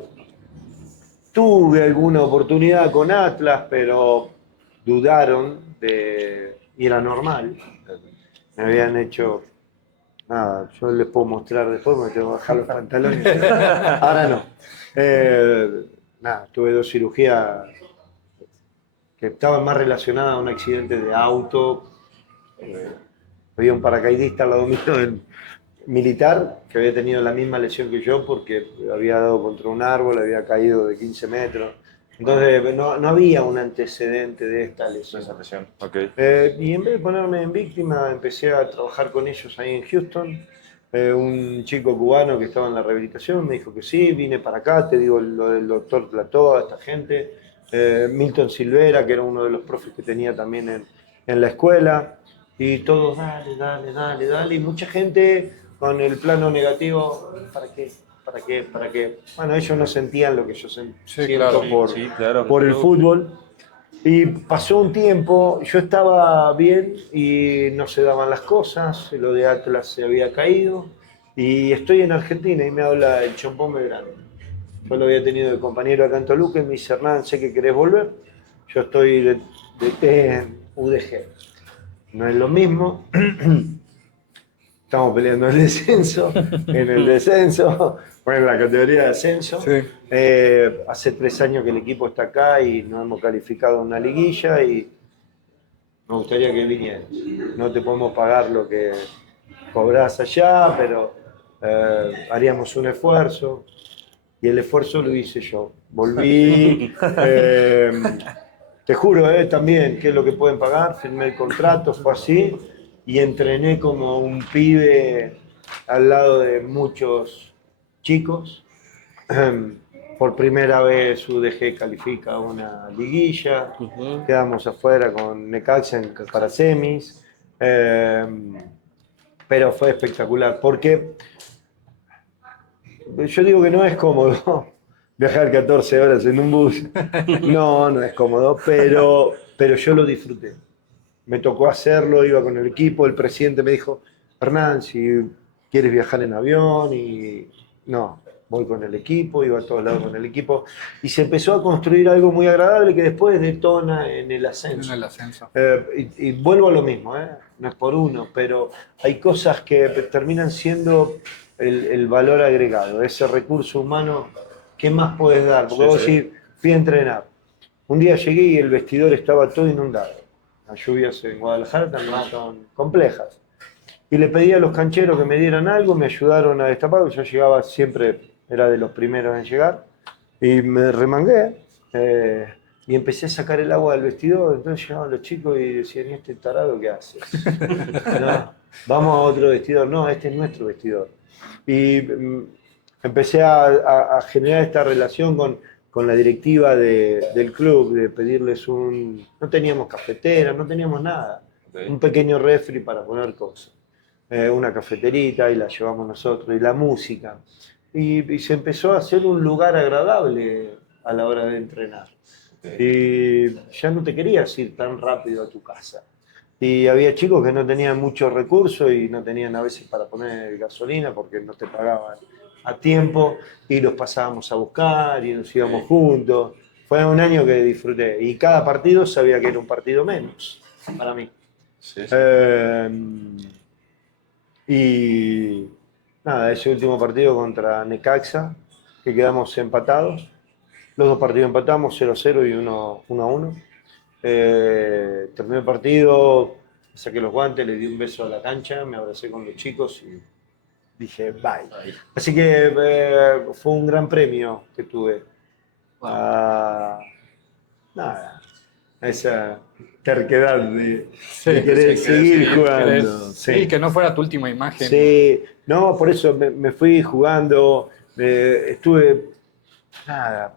Tuve alguna oportunidad con Atlas, pero dudaron y era normal. Me habían hecho, nada, yo les puedo mostrar después, me tengo que bajar los pantalones. Ahora no. Nada, tuve 2 cirugías que estaban más relacionadas a un accidente de auto. Había un paracaidista al lado mío militar que había tenido la misma lesión que yo porque había dado contra un árbol, había caído de 15 metros. Entonces no había un antecedente de esta lesión. Esa lesión, ok. Y en vez de ponerme en víctima, empecé a trabajar con ellos ahí en Houston. Un chico cubano que estaba en la rehabilitación me dijo que sí, vine para acá, te digo lo del doctor Plató, esta gente. Milton Silvera, que era uno de los profes que tenía también en la escuela. Y todos, dale. Y mucha gente con el plano negativo, ¿para qué? ¿Para qué? ¿Para qué? Bueno, ellos no sentían lo que yo siento claro, claro. por el fútbol. Y pasó un tiempo, yo estaba bien y no se daban las cosas, lo de Atlas se había caído. Y estoy en Argentina y me habla el Chompón Belgrano. Yo lo había tenido de compañero acá en Toluca y me dice, Hernán, sé que querés volver. Yo estoy de en UDG. No es lo mismo. Estamos peleando en el descenso, bueno, en la categoría de ascenso. Sí. Hace 3 años que el equipo está acá y nos hemos calificado en una liguilla y me gustaría que vinieras. No te podemos pagar lo que cobrás allá, pero haríamos un esfuerzo y el esfuerzo lo hice yo. Volví, te juro, también, qué es lo que pueden pagar, firmé el contrato, fue así. Y entrené como un pibe al lado de muchos chicos. Por primera vez UDG califica una liguilla. Quedamos afuera con Necaxa para semis. Pero fue espectacular porque yo digo que no es cómodo viajar 14 horas en un bus. No es cómodo, pero yo lo disfruté. Me tocó hacerlo, iba con el equipo, el presidente me dijo, Hernán, si quieres viajar en avión, y no, voy con el equipo, iba a todos lados con el equipo, y se empezó a construir algo muy agradable que después detona en el ascenso. En el ascenso. Y vuelvo a lo mismo, no es por uno, pero hay cosas que terminan siendo el valor agregado, ese recurso humano, ¿qué más puedes dar? Porque vos decís, fui a entrenar. Un día llegué y el vestidor estaba todo inundado. Las lluvias en Guadalajara también son complejas. Y le pedí a los cancheros que me dieran algo, me ayudaron a destapar, yo llegaba siempre, era de los primeros en llegar, y me remangué y empecé a sacar el agua del vestidor. Entonces llegaban los chicos y decían, ¿y este tarado qué haces? No, vamos a otro vestidor. No, este es nuestro vestidor. Y empecé a generar esta relación con la directiva del club, de pedirles no teníamos cafetera, no teníamos nada, un pequeño refri para poner cosas, una cafeterita y la llevamos nosotros, y la música. Y se empezó a hacer un lugar agradable a la hora de entrenar. Y ya no te querías ir tan rápido a tu casa. Y había chicos que no tenían muchos recursos y no tenían a veces para poner gasolina porque no te pagaban a tiempo y los pasábamos a buscar y nos íbamos juntos. Fue un año que disfruté y cada partido sabía que era un partido menos para mí. Y nada, ese último partido contra Necaxa, que quedamos empatados. Los 2 partidos empatamos, 0-0 y 1-1. Terminé el partido, saqué los guantes, le di un beso a la cancha, me abracé con los chicos y dije bye. Así que fue un gran premio que tuve. Nada, a esa terquedad de Sí, querer sí, seguir sí, jugando. sí, que no fuera tu última imagen. Sí, no, por eso me fui jugando, estuve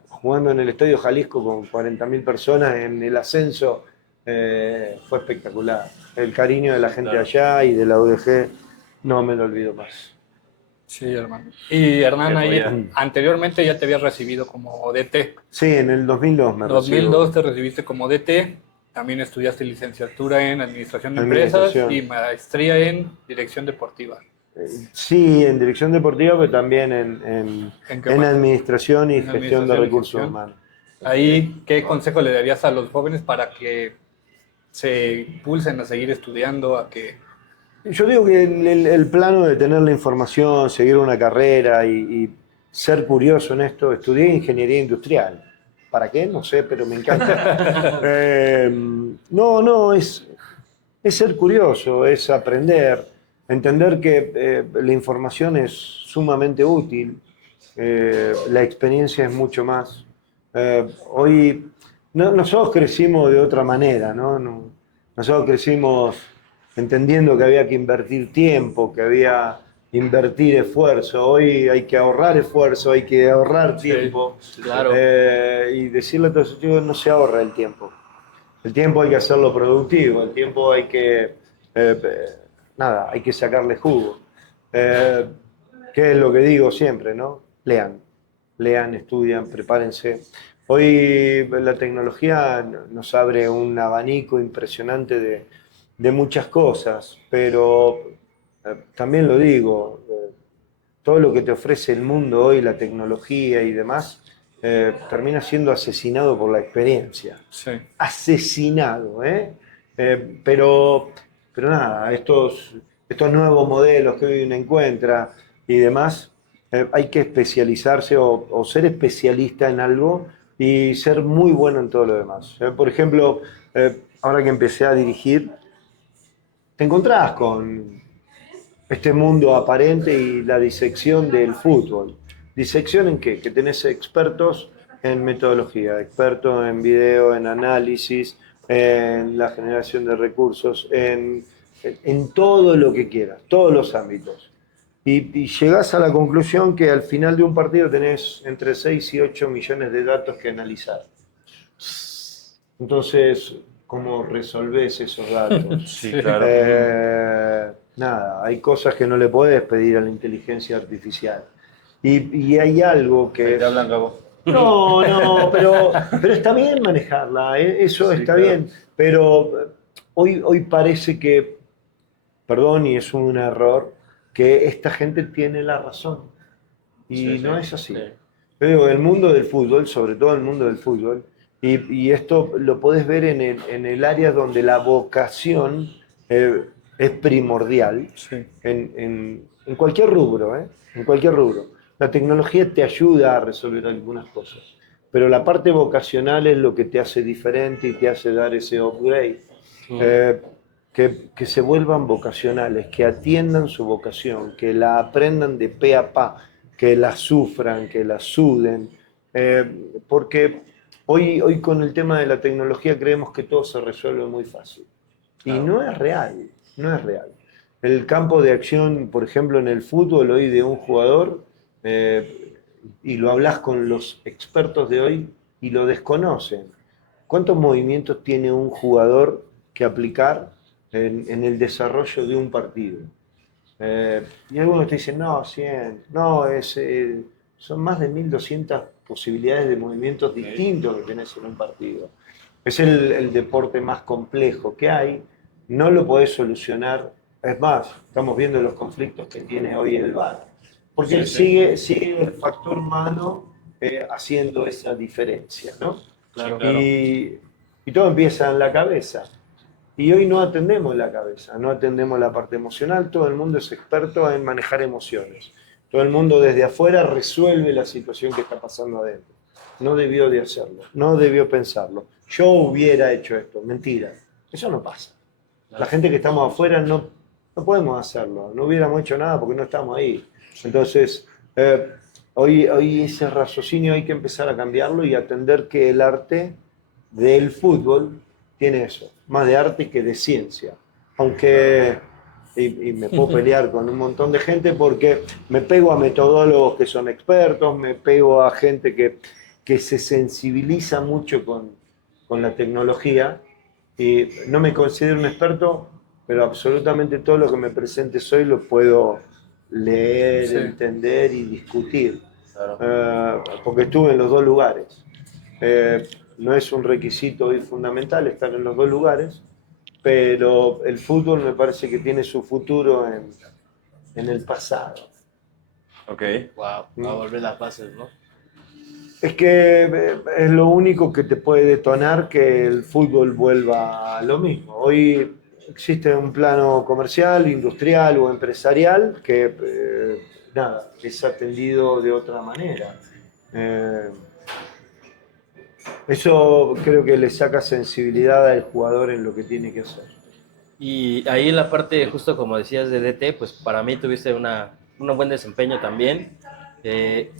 jugando en el Estadio Jalisco con 40.000 personas en el ascenso, fue espectacular. El cariño de la gente allá y de la UDG no me lo olvido más. Sí, hermano. Y Hernán, Qué ahí joya. anteriormente ya te habías recibido como DT. Sí, en el 2002 me 2002 recibo. te recibiste como DT. También estudiaste licenciatura en Administración de Empresas Administración. y maestría en Dirección Deportiva. Sí, en dirección deportiva, pero también ¿En qué en más? administración y En gestión de Administración y recursos Gestión. humanos. Ahí, ¿qué consejo le darías a los jóvenes para que se impulsen a seguir estudiando, a que... Yo digo que el plano de tener la información, seguir una carrera y ser curioso en esto, estudié ingeniería industrial. ¿Para qué? No sé, pero me encanta. No, es ser curioso, es aprender, entender que la información es sumamente útil, la experiencia es mucho más. Hoy nosotros crecimos de otra manera, ¿no? Nosotros crecimos entendiendo que había que invertir tiempo, que había que invertir esfuerzo. Hoy hay que ahorrar esfuerzo, hay que ahorrar tiempo. claro. Y decirle a todos esos chicos, no se ahorra el tiempo. El tiempo hay que hacerlo productivo, el tiempo hay que, hay que sacarle jugo. Eh, ¿Qué es lo que digo siempre, no? Lean, estudian, prepárense. Hoy la tecnología nos abre un abanico impresionante de muchas cosas, pero también lo digo, todo lo que te ofrece el mundo hoy, la tecnología y demás, termina siendo asesinado por la experiencia. Sí. Asesinado, ¿eh? Pero nada, estos nuevos modelos que hoy uno encuentra y demás, hay que especializarse o ser especialista en algo y ser muy bueno en todo lo demás. Por ejemplo, ahora que empecé a dirigir, te encontrás con este mundo aparente y la disección del fútbol. ¿Disección en qué? Que tenés expertos en metodología, expertos en video, en análisis, en la generación de recursos, en todo lo que quieras, todos los ámbitos. Y llegás a la conclusión que al final de un partido tenés entre 6 y 8 millones de datos que analizar. Entonces, ¿cómo resolvés esos datos? Sí, claro. Nada, hay cosas que no le podés pedir a la inteligencia artificial. Y hay algo que... Ahí te hablan, Gabo. No, pero está bien manejarla, eso Sí, está claro. bien, pero hoy parece que, perdón, y es un error, que esta gente tiene la razón. Y Sí, no sí, es así. sí. Yo digo, el mundo del fútbol, sobre todo el mundo del fútbol, y esto lo podés ver en el área donde la vocación es primordial, Sí. en cualquier rubro, ¿eh? En cualquier rubro. La tecnología te ayuda a resolver algunas cosas, pero la parte vocacional es lo que te hace diferente y te hace dar ese upgrade. Eh, que se vuelvan vocacionales, que atiendan su vocación, que la aprendan de pe a pa, que la sufran, que la suden, porque hoy con el tema de la tecnología creemos que todo se resuelve muy fácil. Y Claro. no es real, no es real. El campo de acción, por ejemplo, en el fútbol hoy de un jugador, y lo hablas con los expertos de hoy y lo desconocen. ¿Cuántos movimientos tiene un jugador que aplicar en el desarrollo de un partido? Y algunos te dicen, no, 100, no, son más de 1.200 posibilidades de movimientos distintos que tenés en un partido. Es el deporte más complejo que hay, no lo podés solucionar. Es más, estamos viendo los conflictos que tiene hoy el VAR, porque sigue el factor humano haciendo esa diferencia, ¿no? Claro. Y todo empieza en la cabeza. Y hoy no atendemos la cabeza, no atendemos la parte emocional, todo el mundo es experto en manejar emociones. Todo el mundo desde afuera resuelve la situación que está pasando adentro. No debió de hacerlo, no debió pensarlo. Yo hubiera hecho esto, mentira. Eso no pasa. La gente que estamos afuera no podemos hacerlo, no hubiéramos hecho nada porque no estamos ahí. Entonces, hoy ese raciocinio hay que empezar a cambiarlo y atender que el arte del fútbol tiene eso, más de arte que de ciencia. Aunque, y me puedo pelear con un montón de gente porque me pego a metodólogos que son expertos, me pego a gente que se sensibiliza mucho con la tecnología. Y no me considero un experto, pero absolutamente todo lo que me presentes hoy lo puedo leer, Sí. entender y discutir. Claro. Porque estuve en los dos lugares. No es un requisito y fundamental estar en los dos lugares, pero el fútbol me parece que tiene su futuro en el pasado. Ok. Wow, va a volver las bases, ¿no? Es que es lo único que te puede detonar que el fútbol vuelva a lo mismo. Hoy existe un plano comercial, industrial o empresarial que nada, es atendido de otra manera. Eh, Eso creo que le saca sensibilidad al jugador en lo que tiene que hacer. Y ahí en la parte, justo como decías de DT, pues para mí tuviste un buen desempeño también.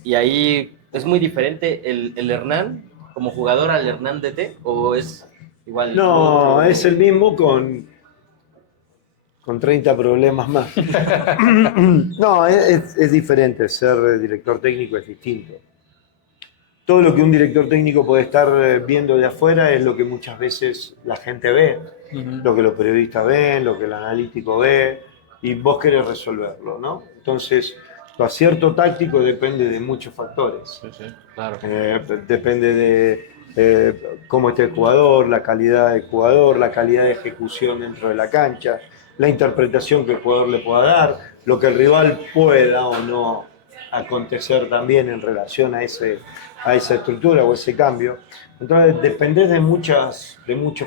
Y ahí es muy diferente el Hernán como jugador al Hernán DT, o es igual. No, es el mismo con 30 problemas más. No, es diferente, ser director técnico es distinto. Todo lo que un director técnico puede estar viendo de afuera es lo que muchas veces la gente ve, lo que los periodistas ven, lo que el analítico ve, y vos querés resolverlo, ¿no? Entonces, tu acierto táctico depende de muchos factores. Sí, claro. Depende de cómo esté el jugador, la calidad del jugador, la calidad de ejecución dentro de la cancha, la interpretación que el jugador le pueda dar, lo que el rival pueda o no acontecer también en relación a esa estructura o ese cambio. Entonces, dependés de muchos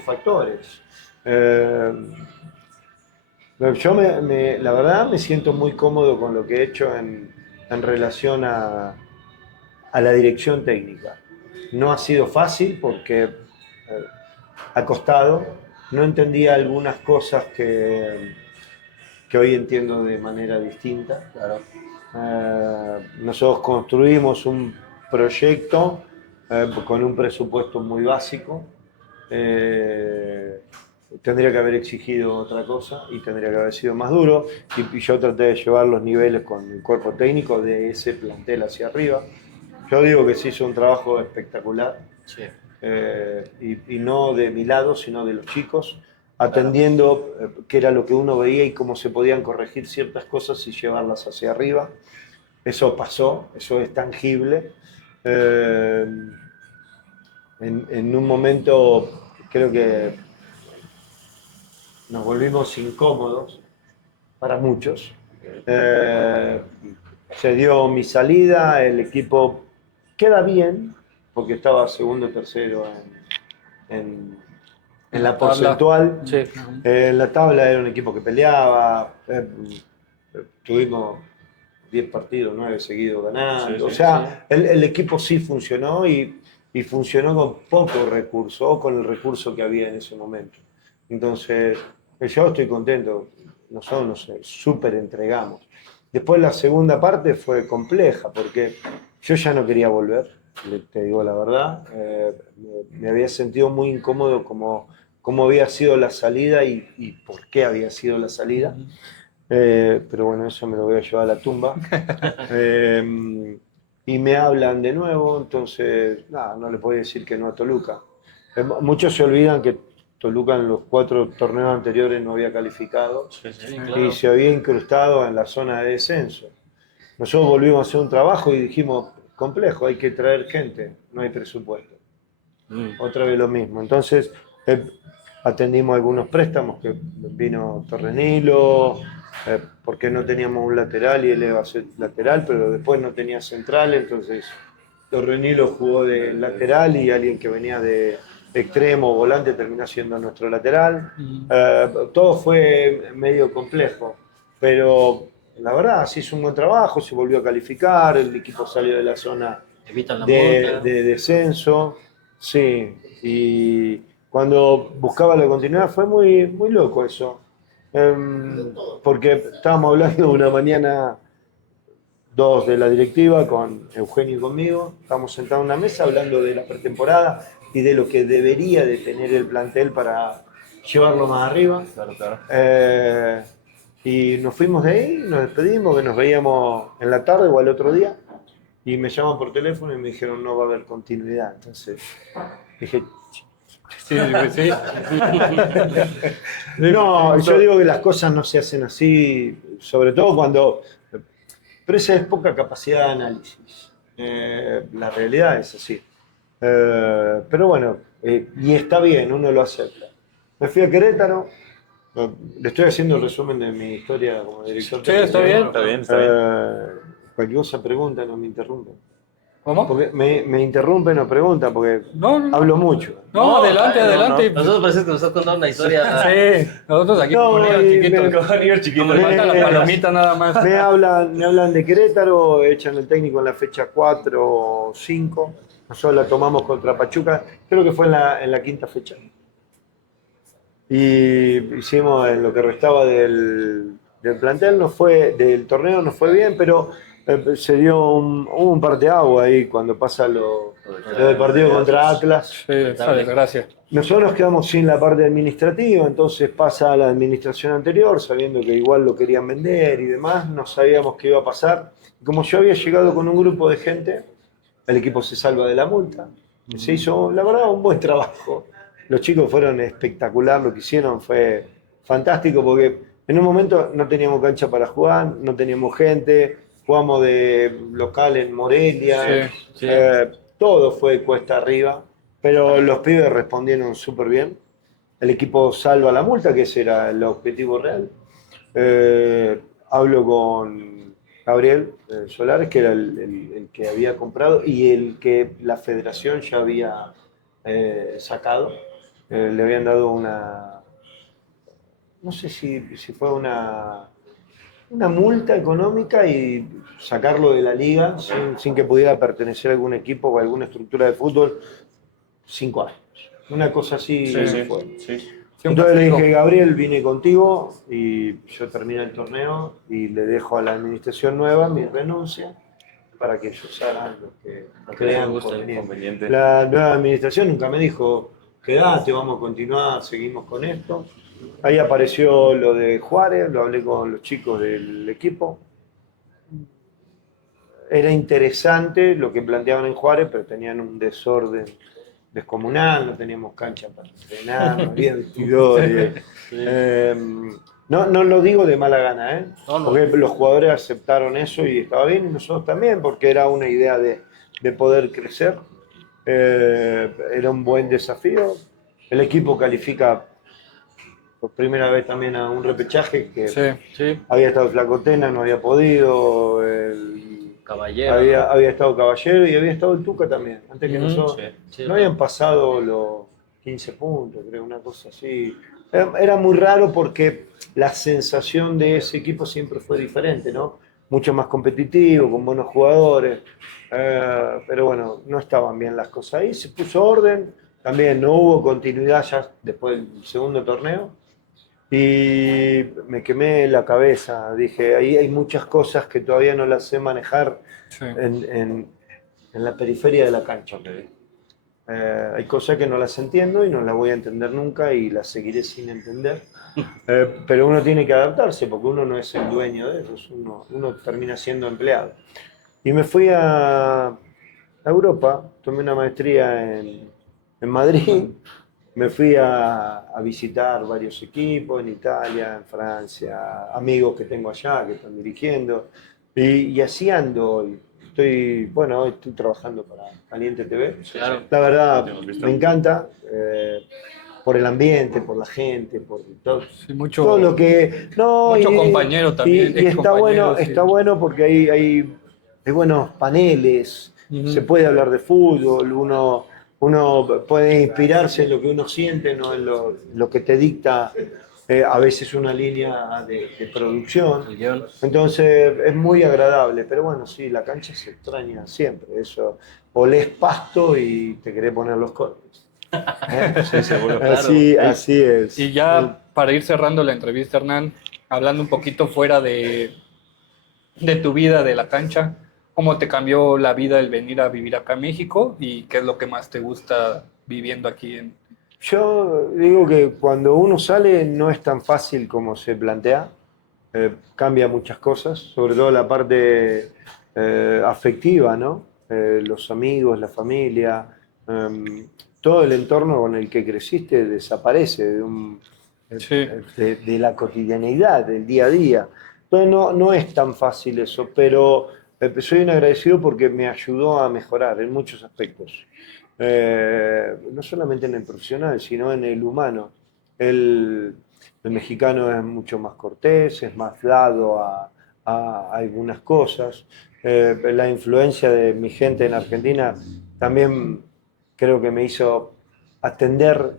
factores. Yo la verdad me siento muy cómodo con lo que he hecho en relación a la dirección técnica. No ha sido fácil porque ha costado. No entendía algunas cosas que hoy entiendo de manera distinta. Claro. Nosotros construimos un proyecto con un presupuesto muy básico. Tendría que haber exigido otra cosa y tendría que haber sido más duro. Y yo traté de llevar los niveles con el cuerpo técnico de ese plantel hacia arriba. Yo digo que se hizo un trabajo espectacular, Sí. y no de mi lado, sino de los chicos, atendiendo qué era lo que uno veía y cómo se podían corregir ciertas cosas y llevarlas hacia arriba. Eso pasó, eso es tangible. En un momento creo que nos volvimos incómodos para muchos. Se dio mi salida, el equipo queda bien, porque estaba segundo, tercero en la porcentual. Sí. En la tabla era un equipo que peleaba, tuvimos 10 partidos, 9 seguidos ganando. Sí, sí, o sea, el equipo sí funcionó y funcionó con poco recurso, o con el recurso que había en ese momento. Entonces, yo estoy contento, nosotros nos súper entregamos. Después la segunda parte fue compleja, porque yo ya no quería volver, te digo la verdad. Me había sentido muy incómodo como había sido la salida y por qué había sido la salida. Pero bueno, eso me lo voy a llevar a la tumba. Y me hablan de nuevo, entonces no le puedo decir que no a Toluca. Muchos se olvidan que Toluca en los 4 torneos anteriores no había calificado Sí, y claro. se había incrustado en la zona de descenso. Nosotros volvimos a hacer un trabajo y dijimos, complejo, hay que traer gente, no hay presupuesto. Otra vez lo mismo. Entonces atendimos algunos préstamos, que vino Torrenilo, porque no teníamos un lateral y él iba a ser lateral, pero después no tenía central, entonces Torrenilo jugó de lateral y alguien que venía de extremo o volante terminó siendo nuestro lateral. Todo fue medio complejo, pero la verdad se hizo un buen trabajo, se volvió a calificar, el equipo salió de la zona Evitan la de multa. descenso, sí, y cuando buscaba la continuidad fue muy, muy loco eso. Porque estábamos hablando una mañana, 2 de la directiva, con Eugenio y conmigo, estábamos sentados en una mesa hablando de la pretemporada, y de lo que debería de tener el plantel para llevarlo más arriba. Claro, claro. Y nos fuimos de ahí, nos despedimos, que nos veíamos en la tarde o al otro día, y me llaman por teléfono y me dijeron no va a haber continuidad. Entonces dije, Sí, sí. no, yo digo que las cosas no se hacen así, sobre todo cuando... Pero esa es poca capacidad de análisis. La realidad es así. Pero bueno, y está bien, uno lo acepta. Me fui a Querétaro, le estoy haciendo el resumen de mi historia como director. Sí, está bien. Está bien, está bien. Cualquier cosa pregunta, no me interrumpen. ¿Cómo? Porque me interrumpen o preguntan, porque No, no, no. hablo mucho. No, adelante, adelante. Nosotros parece que nos estás contando una historia. Sí, nosotros aquí No, como niños y chiquitos. me- Como niños chiquitos. Como le falta la palomita nada más. Me hablan de Querétaro, echan el técnico en la fecha 4 o 5. Nosotros la tomamos contra Pachuca, creo que fue en la quinta fecha. Y hicimos en lo que restaba del plantel, del torneo, nos fue bien, pero se dio un parteaguas ahí cuando pasa lo del partido contra Atlas. Sí, esa desgracia. Nosotros nos quedamos sin la parte administrativa, entonces pasa a la administración anterior, sabiendo que igual lo querían vender y demás, no sabíamos qué iba a pasar. Como yo había llegado con un grupo de gente, el equipo se salva de la multa. Se hizo, la verdad, un buen trabajo. Los chicos fueron espectacular, lo que hicieron fue fantástico porque en un momento no teníamos cancha para jugar, no teníamos gente, jugamos de local en Morelia, Sí, sí. Todo fue cuesta arriba, pero los pibes respondieron súper bien. El equipo salva la multa, que ese era el objetivo real. Hablo con Gabriel Solares, que era el que había comprado y el que la federación ya había sacado. Le habían dado no sé si fue una multa económica y sacarlo de la liga sin que pudiera pertenecer a algún equipo o a alguna estructura de fútbol 5 años. Una cosa así fue. Sí. Entonces le dije, Gabriel, vine contigo y yo termino el torneo y le dejo a la administración nueva mi renuncia para que ellos hagan lo que crean conveniente. La nueva administración nunca me dijo, quedate, vamos a continuar, seguimos con esto. Ahí apareció lo de Juárez, lo hablé con los chicos del equipo. Era interesante lo que planteaban en Juárez, pero tenían un desorden descomunal, no teníamos cancha para entrenar, no había vestidores. No lo digo de mala gana, No. porque los jugadores aceptaron eso y estaba bien, y nosotros también, porque era una idea de poder crecer. Era un buen desafío. El equipo califica por primera vez también a un repechaje que Sí. había estado Flacotena, no había podido, Caballero. había estado Caballero y había estado el Tuca también, antes que nosotros. Sí, No habían pasado los 15 puntos, creo, una cosa así. Era muy raro porque la sensación de ese equipo siempre fue diferente, ¿no? Mucho más competitivo, con buenos jugadores. Pero bueno, no estaban bien las cosas ahí. Se puso orden, también no hubo continuidad ya después del segundo torneo. Y me quemé la cabeza. Dije, ahí hay muchas cosas que todavía no las sé manejar Sí. en la periferia de la cancha. Hay cosas que no las entiendo y no las voy a entender nunca y las seguiré sin entender. Pero uno tiene que adaptarse porque uno no es el dueño de eso, uno termina siendo empleado. Y me fui a Europa, tomé una maestría en Madrid, me fui a visitar varios equipos en Italia, en Francia, amigos que tengo allá que están dirigiendo, y así ando. Estoy trabajando para Caliente TV. Claro. La verdad, Te hemos visto. me encanta, por el ambiente, por la gente, por todo, Sí, mucho, todo lo que... No, mucho compañero también, Y está bueno, excompañeros, sí. está bueno porque hay buenos paneles, Ujú. se puede hablar de fútbol, uno puede inspirarse en lo que uno siente, no en lo que te dicta a veces una línea de producción. El guión. Entonces es muy agradable, pero bueno, sí, la cancha se extraña siempre, eso. Olés pasto y te querés poner los cortes. Sí, seguro. Así es. Y ya para ir cerrando la entrevista, Hernán, hablando un poquito fuera de tu vida, de la cancha, ¿cómo te cambió la vida el venir a vivir acá a México y qué es lo que más te gusta viviendo aquí en... Yo digo que cuando uno sale no es tan fácil como se plantea. Cambia muchas cosas, sobre todo la parte afectiva, ¿no? Los amigos, la familia, todo el entorno con el que creciste desaparece Sí, de la cotidianeidad, del día a día. Entonces no es tan fácil eso, pero soy un agradecido porque me ayudó a mejorar en muchos aspectos. No solamente en el profesional, sino en el humano. El mexicano es mucho más cortés, es más dado a algunas cosas. La influencia de mi gente en Argentina también creo que me hizo atender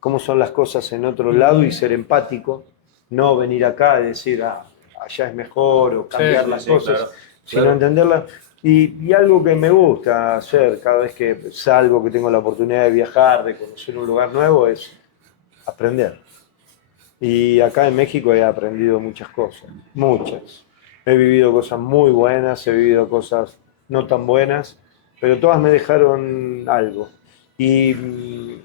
cómo son las cosas en otro lado y ser empático, no venir acá y decir, allá es mejor o cambiar Sí, las sí, cosas, claro, sino claro. entenderlas. Y algo que me gusta hacer cada vez que salgo, que tengo la oportunidad de viajar, de conocer un lugar nuevo, es aprender. Y acá en México he aprendido muchas cosas, muchas. He vivido cosas muy buenas, he vivido cosas no tan buenas, pero todas me dejaron algo. Y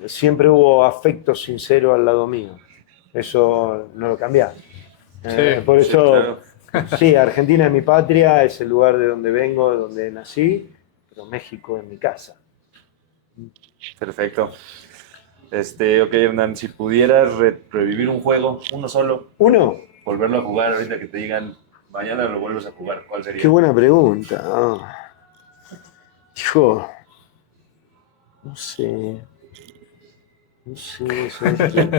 siempre hubo afecto sincero al lado mío. Eso no lo cambié. sí, Por Sí, eso, claro. sí, Argentina es mi patria, es el lugar de donde vengo, de donde nací, pero México es mi casa. Perfecto. Ok, Hernán, si pudieras revivir un juego, uno solo, Uno, volverlo a jugar ahorita que te digan, mañana lo vuelves a jugar, ¿cuál qué sería? buena pregunta. Hijo, no sé. No sé, ¿sabes qué?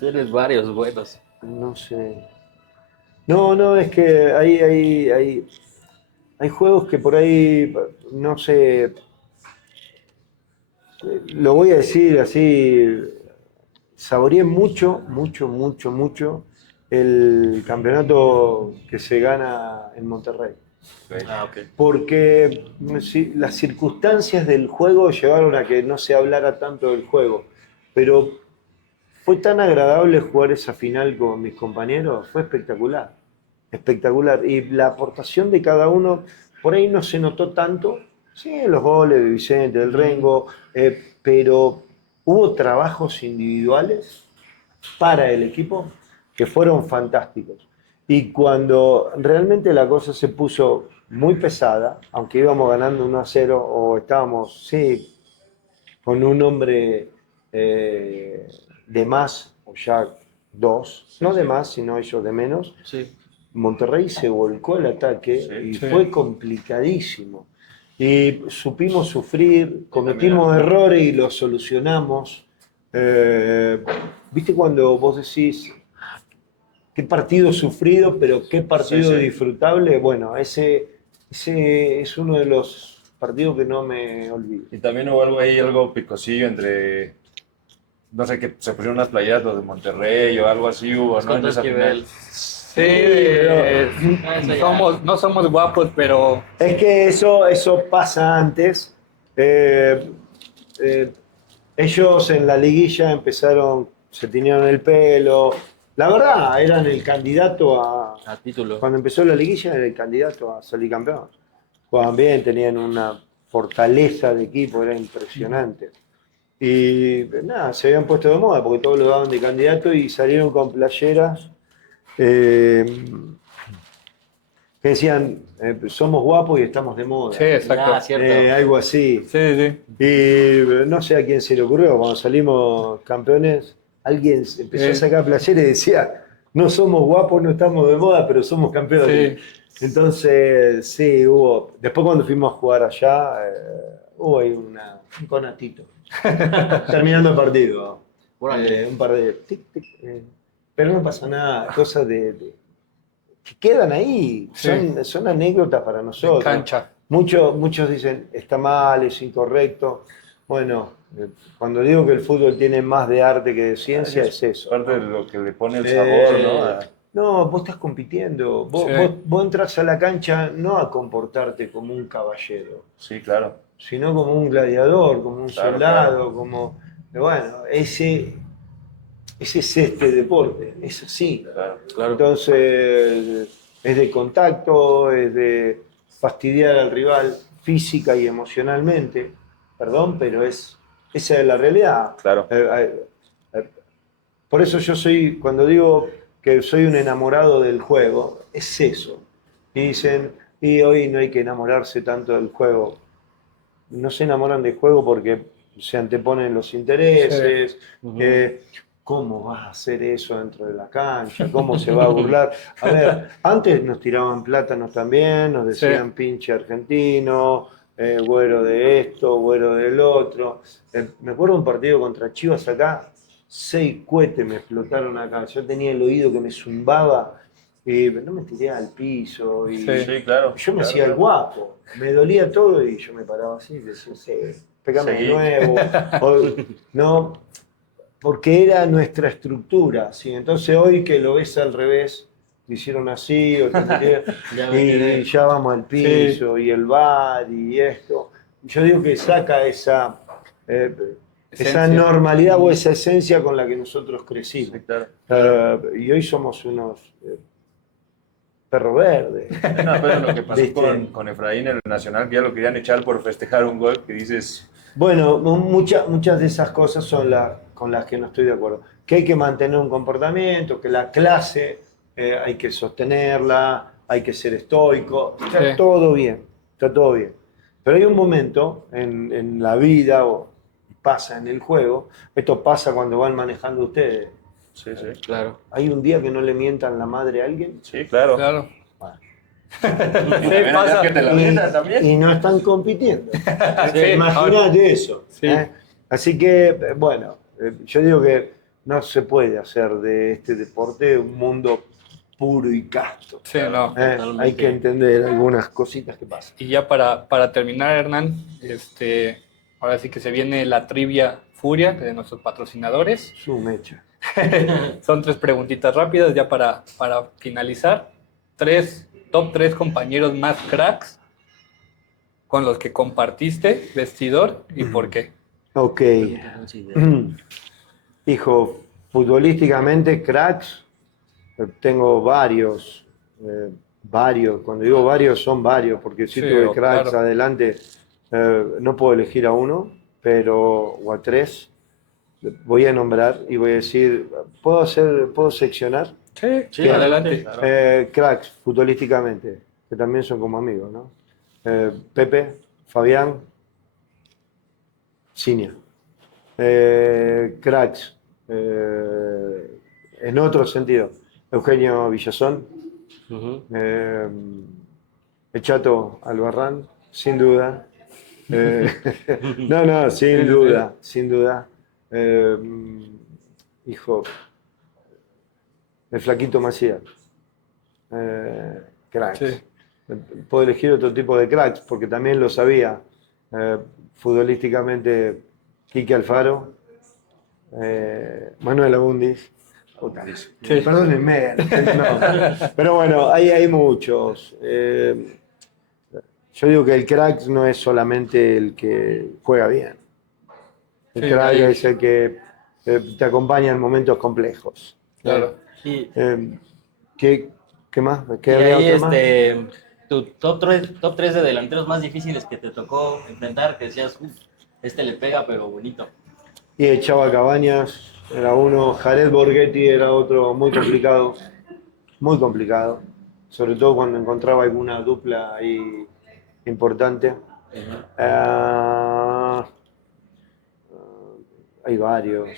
Tienes varios buenos. No sé. No, es que hay juegos que por ahí, no sé, lo voy a decir así, saboreé mucho el campeonato que se gana en Monterrey. Ok. Ah, ok. Porque sí, las circunstancias del juego llevaron a que no se hablara tanto del juego, pero fue tan agradable jugar esa final con mis compañeros, fue espectacular, espectacular. Y la aportación de cada uno, por ahí no se notó tanto, sí, los goles de Vicente, del Rengo, pero hubo trabajos individuales para el equipo que fueron fantásticos. Y cuando realmente la cosa se puso muy pesada, aunque íbamos ganando 1-0 o estábamos, sí, con un hombre de más, o ya dos, no de más, sino ellos de menos, Sí. Monterrey se volcó al ataque Sí, y sí. fue complicadísimo. Y supimos sufrir, cometimos también, errores y los solucionamos. ¿Viste cuando vos decís qué partido sufrido, pero qué sí, partido sí. disfrutable? Bueno, ese es uno de los partidos que no me olvido. Y también hubo algo ahí, algo picosillo entre, no sé, que se pusieron unas playeras los de Monterrey o algo así hubo, Es ¿no? En contra esa Esquivel. final. Sí, pero Eso ya. no somos guapos, pero es que eso pasa antes. Eh, eh, Ellos en la liguilla empezaron, se teñieron el pelo. La verdad, eran el candidato A título. cuando empezó la liguilla, era el candidato a salir campeón. Jugaban bien, tenían una fortaleza de equipo, era impresionante. Y nada, se habían puesto de moda porque todos lo daban de candidato y salieron con playeras eh, que decían, somos guapos y estamos de moda. sí, exacto. Ah, cierto. Algo así. Sí, sí. Y no sé a quién se le ocurrió, cuando salimos campeones, alguien empezó a sacar playeras y decía, no somos guapos, no estamos de moda, pero somos campeones. Sí. Entonces, sí, hubo, después cuando fuimos a jugar allá, hubo ahí un conatito, terminando el partido. Órale. Un par de tic, pero no pasa nada, cosas que quedan ahí, Sí. son anécdotas para De nosotros. cancha. Muchos dicen, está mal, es incorrecto. Bueno, cuando digo que el fútbol tiene más de arte que de ciencia, es eso. Parte ¿no? de lo que le pone el sabor, ¿no? No, vos estás compitiendo. Sí. Vos entras a la cancha no a comportarte como un caballero, Sí, claro. sino como un gladiador, como un Claro, soldado, claro. como... Bueno, ese es este deporte, es así. Claro. Claro. Entonces, es de contacto, es de fastidiar al rival física y emocionalmente, perdón, pero es esa es la realidad. Claro. Por eso yo soy, cuando digo que soy un enamorado del juego, es eso. Y dicen, y hoy no hay que enamorarse tanto del juego. No se enamoran del juego porque se anteponen los intereses. ¿Cómo vas a hacer eso dentro de la cancha? ¿Cómo se va a burlar? A ver, antes nos tiraban plátanos también, nos decían pinche argentino, güero de esto, güero del otro. Me acuerdo de un partido contra Chivas acá, 6 cohetes me explotaron acá. Yo tenía el oído que me zumbaba y no me tiré al piso. Y Sí, claro. yo me claro, hacía el guapo, me dolía todo y yo me paraba así y decía, sí, pégame de Seguí. nuevo. No, porque era nuestra estructura, ¿sí? Entonces hoy que lo ves al revés, te hicieron así, o te y ya vamos al piso, y el bar, y esto. Yo digo que saca esa Esencia. normalidad o esa esencia con la que nosotros crecimos. Sí, claro. Y hoy somos unos perro verde. No, pero lo que pasó ¿Viste? con Efraín en el Nacional, que ya lo querían echar por festejar un gol, que dices, Bueno, muchas de esas cosas son con las que no estoy de acuerdo. Que hay que mantener un comportamiento, que la clase hay que sostenerla, hay que ser estoico. Está todo bien, está todo bien. Pero hay un momento en la vida, o pasa en el juego, esto pasa cuando van manejando ustedes. sí, Claro. ¿Hay un día que no le mientan la madre a alguien? sí, claro. Claro. Bueno. También pasa. que te la metas también. Y no están compitiendo. Sí, Imagínate eso. Sí. Así que, bueno, yo digo que no se puede hacer de este deporte un mundo puro y casto. Sí, no. Totalmente. Hay que entender algunas cositas que pasan. Y ya para terminar, Hernán, ahora sí que se viene la trivia Furia de nuestros patrocinadores. Su mecha. Son 3 preguntitas rápidas ya para finalizar. Top 3 compañeros más cracks con los que compartiste vestidor y por qué. Ok. Hijo, futbolísticamente, cracks, tengo varios. Cuando digo varios, son varios, porque si Sí, tuve cracks claro. adelante, no puedo elegir a uno, o a 3. Voy a nombrar y voy a decir, ¿puedo seccionar? Sí, Bien. adelante. Cracks, futbolísticamente, que también son como amigos, ¿no? Pepe, Fabián, Cinia. Cracks, en otro sentido, Eugenio Villazón, el Chato Albarrán, sin duda. No, sin duda, sin duda. Hijo, el Flaquito Macías. Cracks. Sí. Puedo elegir otro tipo de cracks, porque también lo sabía. Futbolísticamente, Quique Alfaro, Manuel Abundis. Puta, Sí. Perdónenme, no. Pero bueno, hay muchos. Yo digo que el crack no es solamente el que juega bien. El Sí, crack ahí- es el que te acompaña en momentos complejos. Claro. Y, ¿Qué más? y ¿Qué había ahí, otro más? tu top 3 de delanteros más difíciles que te tocó enfrentar, que decías, este le pega, pero bonito. Y echaba Cabañas, era uno. Jared Borghetti era otro muy complicado. Muy complicado. Sobre todo cuando encontraba alguna dupla ahí importante. Hay varios.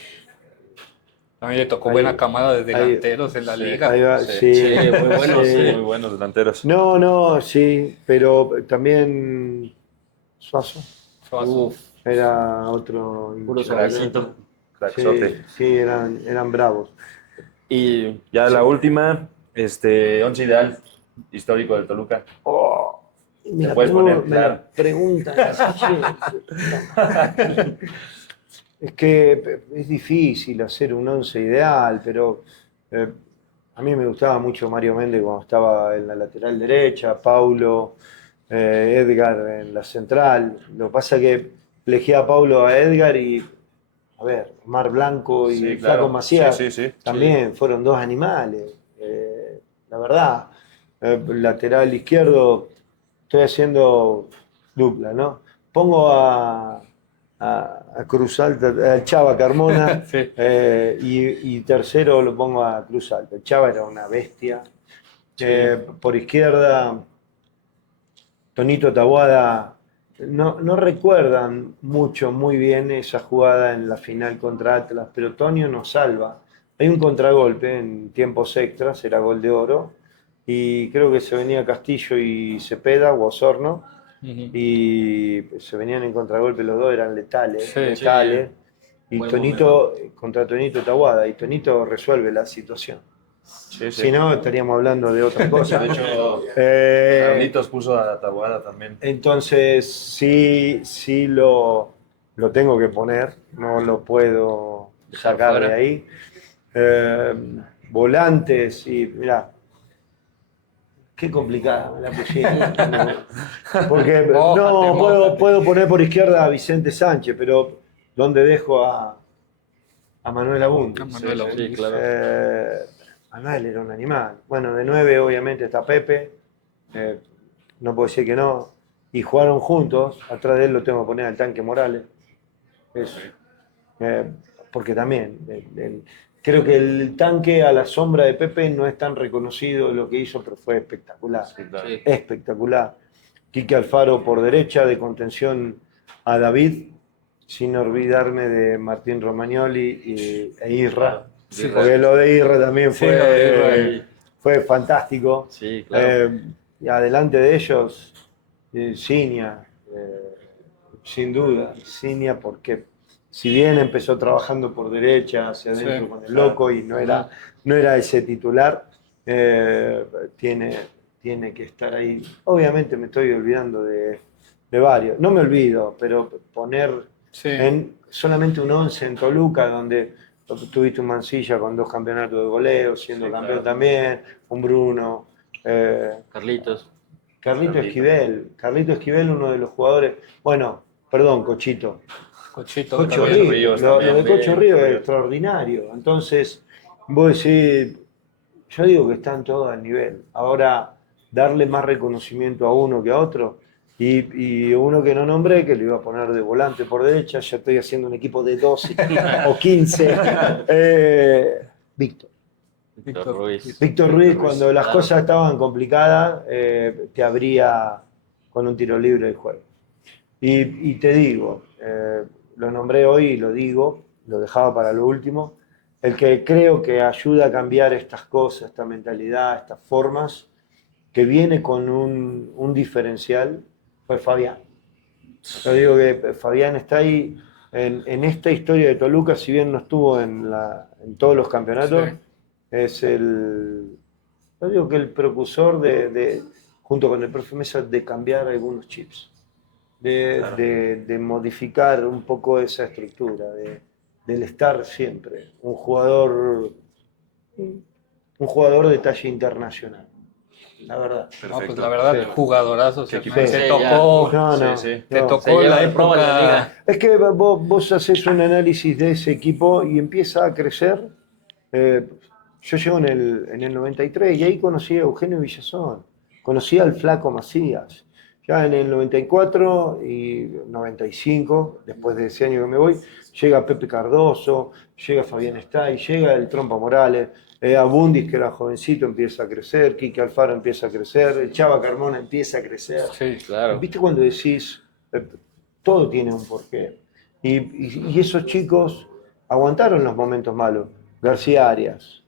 A mí le tocó Ahí- buena camada de ahí- delanteros en la sí, liga. Ahí va, Sí. sí, muy buenos, sí. Muy buenos delanteros. No, sí, pero también Suazo Suazo. era otro. Puro suavecito. Cracksote. Sí, eran bravos. Y Ya la última, once ideal histórico del Toluca. Me la, puedes poner, me la claro. preguntan así, es que es difícil hacer un once ideal, pero a mí me gustaba mucho Mario Méndez cuando estaba en la lateral derecha, Paulo, Edgar en la central. Lo que pasa es que elegí a Paulo, a Edgar y, a ver, Mar Blanco y Sí, Flaco claro. Macías Sí. también fueron 2 animales, la verdad. Lateral izquierdo, estoy haciendo dupla, ¿no? Pongo a a Cruz Alta, al Chava Carmona, Sí. y tercero lo pongo a Cruz Alta. El Chava era una bestia. Por izquierda, Tonito Taboada, no recuerdan mucho, muy bien esa jugada en la final contra Atlas, pero Tonio nos salva. Hay un contragolpe en tiempos extras, era gol de oro, y creo que se venía Castillo y Cepeda, o Osorno, Ujú. y se venían en contragolpe los dos, eran letales, Sí, letales. Y Buen Tonito contra Tonito Taboada, y Tonito resuelve la situación. Sí, sí. Si no, estaríamos hablando de otra cosa. De hecho, Carlitos puso a Taboada también. Entonces, sí lo tengo que poner, no lo puedo Dejar sacar fuera. de ahí. Volantes, y mirá, qué complicada me la pusiste. Porque Mójate, mójate. puedo poner por izquierda a Vicente Sánchez, pero ¿dónde dejo a Manuel Abundi? A Manuel Abundi. Sí, claro. Manuel era un animal. Bueno, de 9 obviamente está Pepe, no puedo decir que no. Y jugaron juntos, atrás de él lo tengo que poner al Tanque Morales. Es, eh, porque también, creo que el Tanque a la sombra de Pepe no es tan reconocido lo que hizo, pero fue espectacular. Sí, claro. Sí. Espectacular. Quique Alfaro por derecha, de contención a David, sin olvidarme de Martín Romagnoli e Isra. Sí, Porque lo de Isra también Sí, lo de Isra. fue fantástico. Sí, claro. Y adelante de ellos, Ciña, sin duda, Ciña, porque si bien empezó trabajando por derecha, hacia adentro Sí, con el loco y no era ese titular, tiene que estar ahí. Obviamente me estoy olvidando de varios, no me olvido, pero poner Sí. solamente un 11 en Toluca, donde tuviste un Mansilla con 2 campeonatos de goleo, siendo Sí, campeón claro. también, un Bruno. Carlitos. Carlito Esquivel, uno de los jugadores, bueno, perdón, Cochito. Cochito. Cocho también. Ríos, Ríos lo también, de Cocho Ríos es Ríos. extraordinario. Entonces, vos decís, yo digo que están todos al nivel. Ahora, darle más reconocimiento a uno que a otro, y uno que no nombré, que lo iba a poner de volante por derecha, ya estoy haciendo un equipo de 12 o 15. Víctor. Víctor Ruiz. Víctor Ruiz, cuando las claro. cosas estaban complicadas, te abría con un tiro libre el juego. Y te digo, lo nombré hoy y lo digo, lo dejaba para lo último, el que creo que ayuda a cambiar estas cosas, esta mentalidad, estas formas, que viene con un diferencial, fue Fabián. Yo digo que Fabián está ahí en esta historia de Toluca, si bien no estuvo en todos los campeonatos, Sí. es yo digo que el precursor junto con el profe Mesa, de cambiar algunos chips, Claro. de modificar un poco esa estructura, del estar siempre, un jugador de talla internacional, la verdad. No, pues Perfecto. la verdad, Sí. jugadorazos. Qué Hernán. equipo. Te Sí, tocó, No, Sí, no, sí. te no. tocó Se lleva la el promo a la época. liga. Es que vos haces un análisis de ese equipo y empieza a crecer. Yo llego en el 93 y ahí conocí a Eugenio Villazón, conocí al Flaco Macías. Ya en el 94 y 95, después de ese año que me voy, llega Pepe Cardoso, llega Fabián Estay, llega el Trompa Morales, Abundis, que era jovencito, empieza a crecer, Quique Alfaro empieza a crecer, el Chava Carmona empieza a crecer. Sí, Claro. ¿Viste cuando decís, todo tiene un porqué? Y esos chicos aguantaron los momentos malos. García Arias,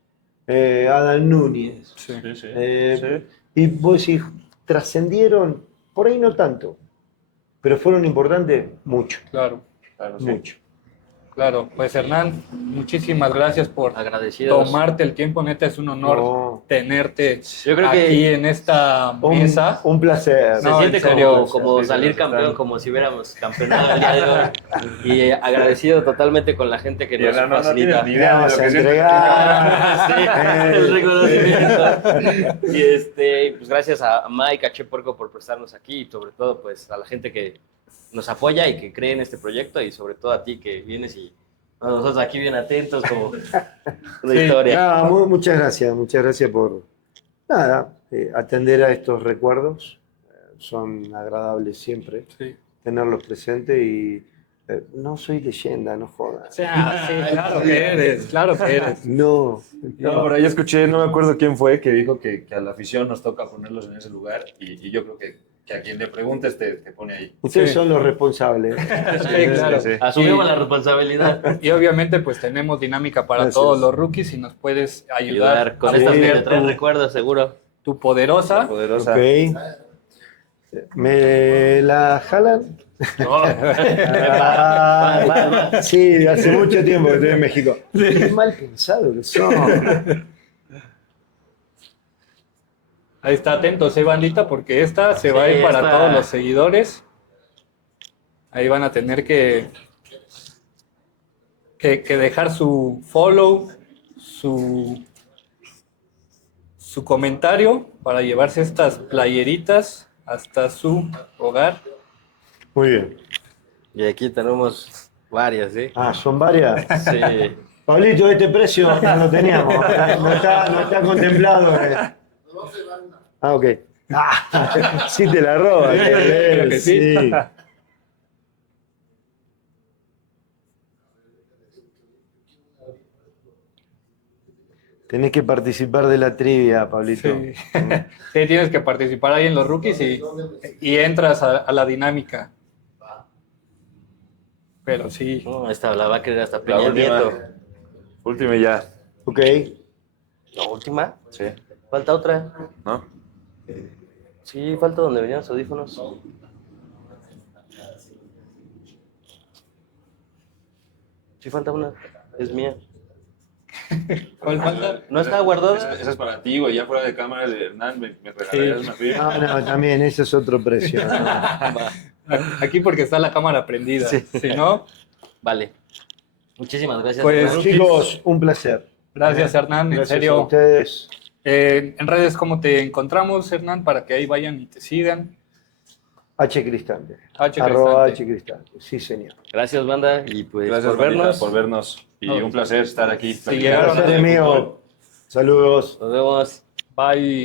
Adán Núñez. sí. Sí, sí. Eh, Y vos decís, trascendieron, por ahí no tanto, pero fueron importantes mucho, Claro, Claro, sí. mucho. claro. Pues Hernán, muchísimas gracias por Agradecidos. tomarte el tiempo. Neta, es un honor No. tenerte Yo creo aquí que en esta mesa. Un placer. se No, siente en serio, como sí, salir sí, campeón, total. como si hubiéramos campeonado el día de hoy. Y agradecido totalmente con la gente que Y nos Hernán, no facilita. tienes ni idea de Vamos lo a que siento. entregar. El reconocimiento. Y pues gracias a Mike, a Che Puerco por prestarnos aquí y sobre todo pues a la gente que nos apoya y que cree en este proyecto y sobre todo a ti que vienes y nosotros aquí bien atentos como una Sí, historia. No, muchas gracias por nada, atender a estos recuerdos. Son agradables siempre Sí. tenerlos presentes No soy leyenda, no jodas. O sea, sí, claro que eres, claro que eres. No. No, por ahí escuché, no me acuerdo quién fue, que dijo que a la afición nos toca ponerlos en ese lugar y yo creo que a quien le preguntes te pone ahí. Ustedes Sí. son los responsables. Sí, claro. sí. Asumimos Y- la responsabilidad. Y obviamente pues tenemos dinámica para Gracias. todos los rookies y nos puedes ayudar Ayudar con a estas que poner te traen tu, recuerdos, seguro. tu poderosa. Poderosa. Ok. ¿Me la jalan? Ah, sí, hace mucho tiempo que estoy en México. Qué mal pensado que son. Ahí está, atentos, bandita, porque esta se va a ir Sí, para esta- todos los seguidores. Ahí van a tener que dejar su follow, su comentario para llevarse estas playeritas hasta su hogar. Muy bien. Y aquí tenemos varias, ¿sí? Ah, son varias. Sí. Pablito, este precio no lo teníamos. No está contemplado. Ah, ok. Ah, sí te la roba. Creo que sí. Tenés que participar de la trivia, Pablito. Sí. Sí, tienes que participar ahí en los rookies y entras a la dinámica. Pero sí. No, esta la va a querer hasta La Peña última. Nieto. Última y ya. Ok. ¿La última? Sí. ¿Falta otra? ¿No? Sí, falta donde venían los audífonos. Sí, falta una. Es mía. ¿Cuál falta? ¿No está guardada? Esa es para ti, güey. Ya fuera de cámara de Hernán, me regalarías una firma. No, también, ese es otro precio. Aquí porque está la cámara prendida. Sí. Si no, Vale. Muchísimas gracias. Pues, Hernán. Chicos, un placer. gracias Hernán, en Gracias a serio. ustedes. En redes, ¿cómo te encontramos, Hernán? Para que ahí vayan y te sigan. H Cristante. H Arroba Cristante. H Cristante. Sí, señor. Gracias, banda. Y pues Gracias por vernos. por vernos. Y un placer estar aquí. Sí, llegaron Placer es mío. Saludos. Nos vemos. Bye.